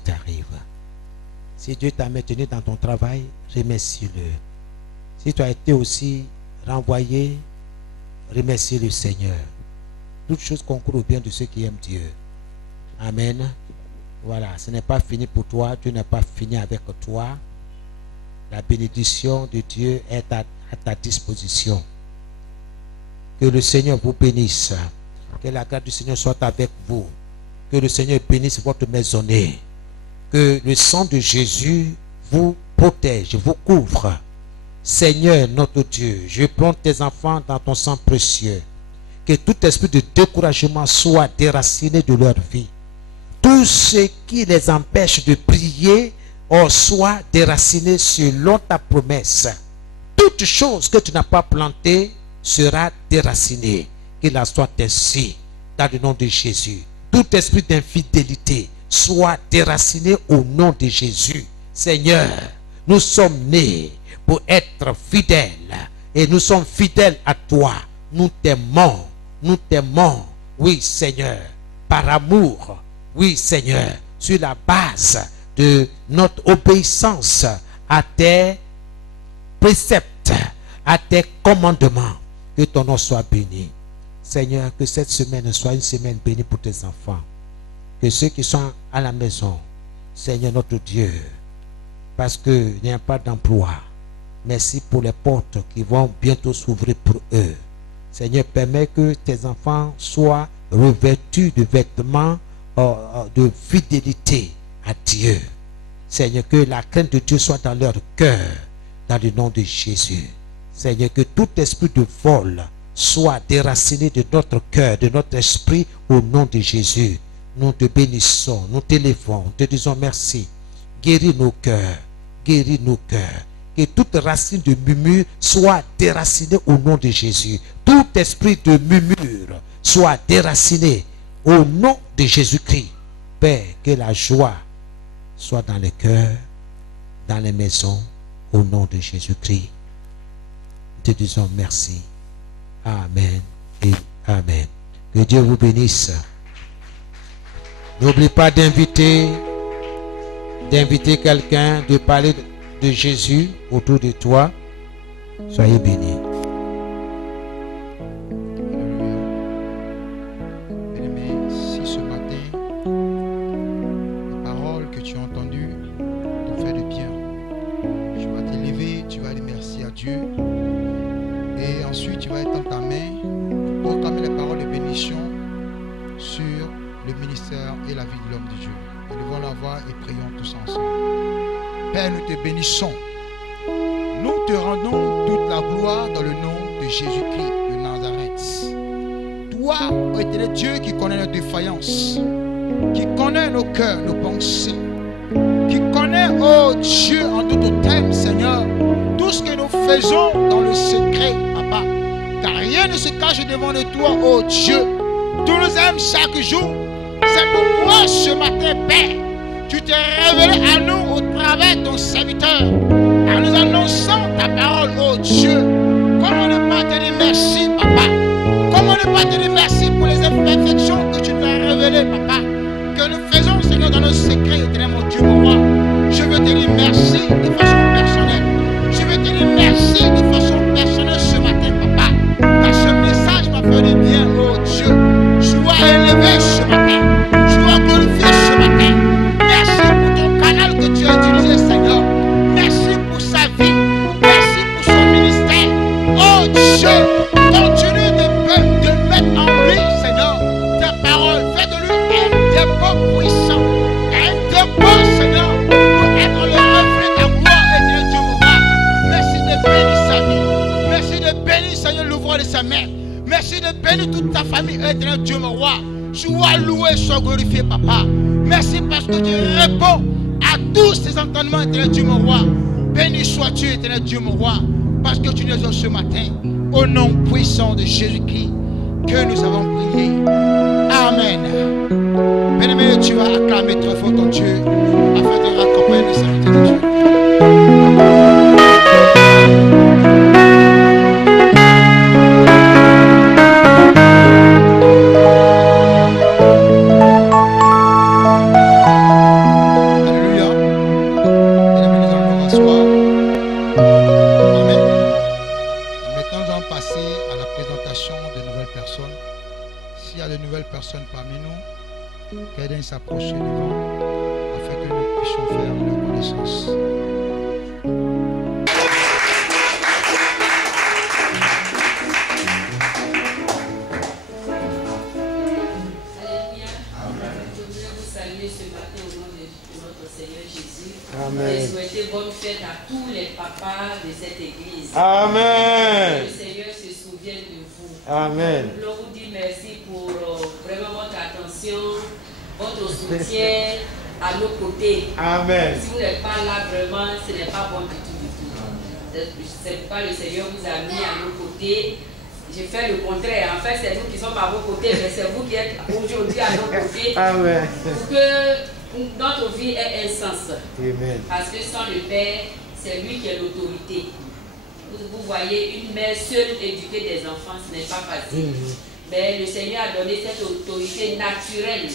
t'arrive. Si Dieu t'a maintenu dans ton travail, remercie-le. Si tu as été aussi renvoyé, remercie le Seigneur. Toutes choses concourent au bien de ceux qui aiment Dieu. Amen. Voilà, ce n'est pas fini pour toi. Dieu n'est pas fini avec toi. La bénédiction de Dieu est à ta disposition. Que le Seigneur vous bénisse. Que la grâce du Seigneur soit avec vous. Que le Seigneur bénisse votre maisonnée. Que le sang de Jésus vous protège, vous couvre. Seigneur notre Dieu, je prends tes enfants dans ton sang précieux. Que tout esprit de découragement soit déraciné de leur vie. Tout ce qui les empêche de prier soit déraciné selon ta promesse. Toute chose que tu n'as pas plantée sera déracinée. Qu'il en soit ainsi dans le nom de Jésus. Tout esprit d'infidélité soit déraciné au nom de Jésus. Seigneur, nous sommes nés pour être fidèles et nous sommes fidèles à toi. Nous t'aimons. Nous t'aimons. Oui, Seigneur. Par amour. Oui, Seigneur. Sur la base de notre obéissance à tes préceptes, à tes commandements. Que ton nom soit béni. Seigneur, que cette semaine soit une semaine bénie pour tes enfants. Que ceux qui sont à la maison, Seigneur notre Dieu, parce qu'il n'y a pas d'emploi, merci pour les portes qui vont bientôt s'ouvrir pour eux. Seigneur, permets que tes enfants soient revêtus de vêtements de fidélité à Dieu. Seigneur, que la crainte de Dieu soit dans leur cœur, dans le nom de Jésus. Seigneur, que tout esprit de vol soit déraciné de notre cœur, de notre esprit, au nom de Jésus. Nous te bénissons, nous t'élevons, nous te disons merci. Guéris nos cœurs, guéris nos cœurs. Que toute racine de murmure soit déracinée au nom de Jésus. Tout esprit de murmure soit déraciné au nom de Jésus-Christ. Père, que la joie soit dans les cœurs, dans les maisons, au nom de Jésus-Christ. Te disons merci. Amen et amen. Que Dieu vous bénisse. N'oublie pas d'inviter quelqu'un, de parler de Jésus autour de toi. Soyez bénis. Bien-aimé, si ce matin, les paroles que tu as entendues t'ont fait du bien, tu vas t'élever, tu vas dire merci à Dieu. Et ensuite, tu vas étendre ta main pour proclamer les paroles de bénédiction sur le ministère et la vie de l'homme de Dieu. Élevons la voix et prions tous ensemble. Père, nous te bénissons. Nous te rendons toute la gloire dans le nom de Jésus-Christ de Nazareth. Toi, ô éternel Dieu, qui connais nos défaillances, qui connais nos cœurs, nos pensées, qui connais, ô Dieu, en tout au thème, Seigneur, tout ce que nous faisons dans le secret, Papa. Car rien ne se cache devant de toi, ô Dieu. Tu nous aimes chaque jour. C'est pourquoi ce matin, Père, tu t'es révélé à nous au travers de ton serviteur, en nous annonçant ta parole, ô Dieu. Comment ne pas te dire merci, Papa? Comment ne pas te dire merci pour les imperfections que tu nous as révélées, Papa? Que nous faisons, Seigneur, dans nos secrets, éternel, mon Dieu, mon roi. Je veux te dire merci de façon personnelle. Je veux te dire merci de façon personnelle ce matin, Papa. Car ce message m'a fait du bien, oh Dieu. Sois élevé ce matin. Sois glorifié ce matin. Merci pour ton canal que tu as utilisé, Seigneur. Merci pour sa vie. Merci pour son ministère. Oh Dieu, continue de mettre en lui, Seigneur, ta parole. Fais de lui un dépôt puissant. Un dépôt, Seigneur, pour être le reflet de ta gloire, éternel Dieu, mon roi. Merci de bénir sa vie. Merci de bénir, Seigneur, l'ouvrage de sa main. Merci de bénir toute ta famille, éternel Dieu, mon roi. Sois loué, sois glorifié, Papa. Merci parce que tu réponds à tous ces entendements, éternel Dieu, mon roi. Béni sois-tu, éternel Dieu, mon roi, parce que tu nous as ce matin. Au nom puissant de Jésus-Christ, que nous avons prié. Amen. Bien-aimé, tu vas acclamer très fort ton Dieu afin de raccompagner les serviteurs de Dieu. Qu'elle s'approcher devant afin que nous puissions faire leur connaissance. Alléluia. Amen. Je voudrais vous saluer ce matin au nom de notre Seigneur Jésus. Amen. Et souhaiter bonne fête à tous les papas de cette église. Amen. Que le Seigneur se souvienne de vous. Amen. Nous voulons vous dire merci pour vraiment votre attention, votre soutien à nos côtés. Amen. Si vous n'êtes pas là, vraiment, ce n'est pas bon du tout. C'est pourquoi le Seigneur vous a mis à nos côtés. J'ai fait le contraire. En fait, c'est nous qui sommes à vos côtés, mais c'est vous qui êtes aujourd'hui à nos côtés. Amen. Pour que notre vie ait un sens. Amen. Parce que sans le Père, c'est lui qui est l'autorité. Vous voyez, une mère seule éduquer des enfants, ce n'est pas facile. Mais le Seigneur a donné cette autorité naturelle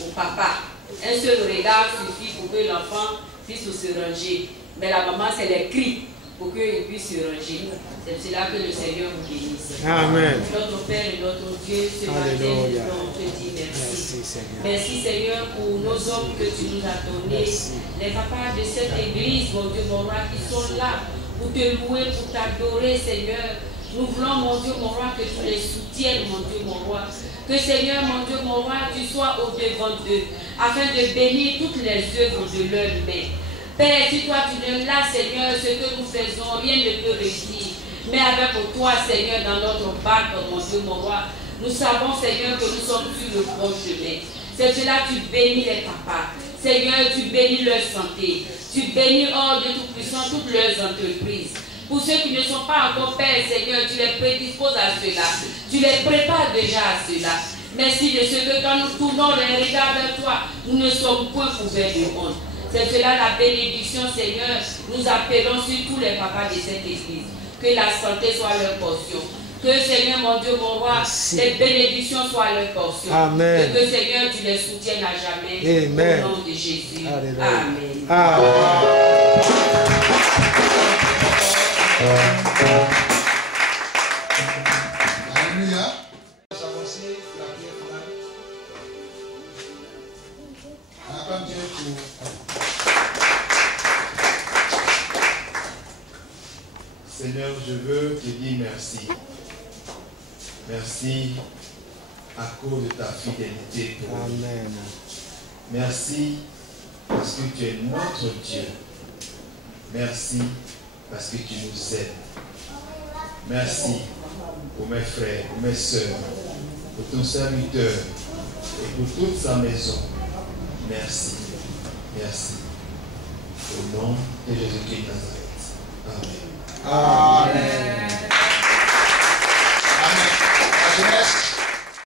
au papa. Un seul regard suffit pour que l'enfant puisse se ranger. Mais la maman, c'est les cris pour qu'il puisse se ranger. C'est cela que le Seigneur vous bénisse. Amen. Notre Père et notre Dieu, ce matin, nous te dit merci. Merci Seigneur pour nos hommes que tu nous as donnés. Les papas de cette église, mon Dieu, mon roi, qui sont là pour te louer, pour t'adorer, Seigneur. Nous voulons, mon Dieu, mon roi, que tu les soutiennes, mon Dieu, mon roi. Que Seigneur, mon Dieu, mon roi, tu sois au-devant d'eux, afin de bénir toutes les œuvres de leurs mains. Père, si toi tu es là, Seigneur, ce que nous faisons, rien ne peut réussir. Mais avec toi, Seigneur, dans notre barque, mon Dieu, mon roi, nous savons, Seigneur, que nous sommes sur le bon chemin. C'est cela, tu bénis les papas. Seigneur, tu bénis leur santé. Tu bénis, oh Dieu Tout-Puissant, toutes leurs entreprises. Pour ceux qui ne sont pas encore pères, Seigneur, tu les prédisposes à cela. Tu les prépares déjà à cela. Merci de ce que quand nous tournons les regards vers toi, nous ne sommes point couverts de honte. C'est cela la bénédiction, Seigneur. Nous appelons sur tous les papas de cette église. que la santé soit leur portion. Que Seigneur mon Dieu, mon roi, les bénédictions soient leur portion. Amen. Et que Seigneur, tu les soutiennes à jamais. Amen. Au nom de Jésus. Alléluia. Amen. Alléluia. Avancer la prière finale. On acclame Dieu pour. Seigneur, je veux te dire merci. Merci à cause de ta fidélité pour nous. Amen. Merci parce que tu es notre Dieu. Merci parce que tu nous aides. Merci pour mes frères, pour mes soeurs, pour ton serviteur et pour toute sa maison. Merci. Merci. Au nom de Jésus-Christ de Nazareth. Amen. Amen.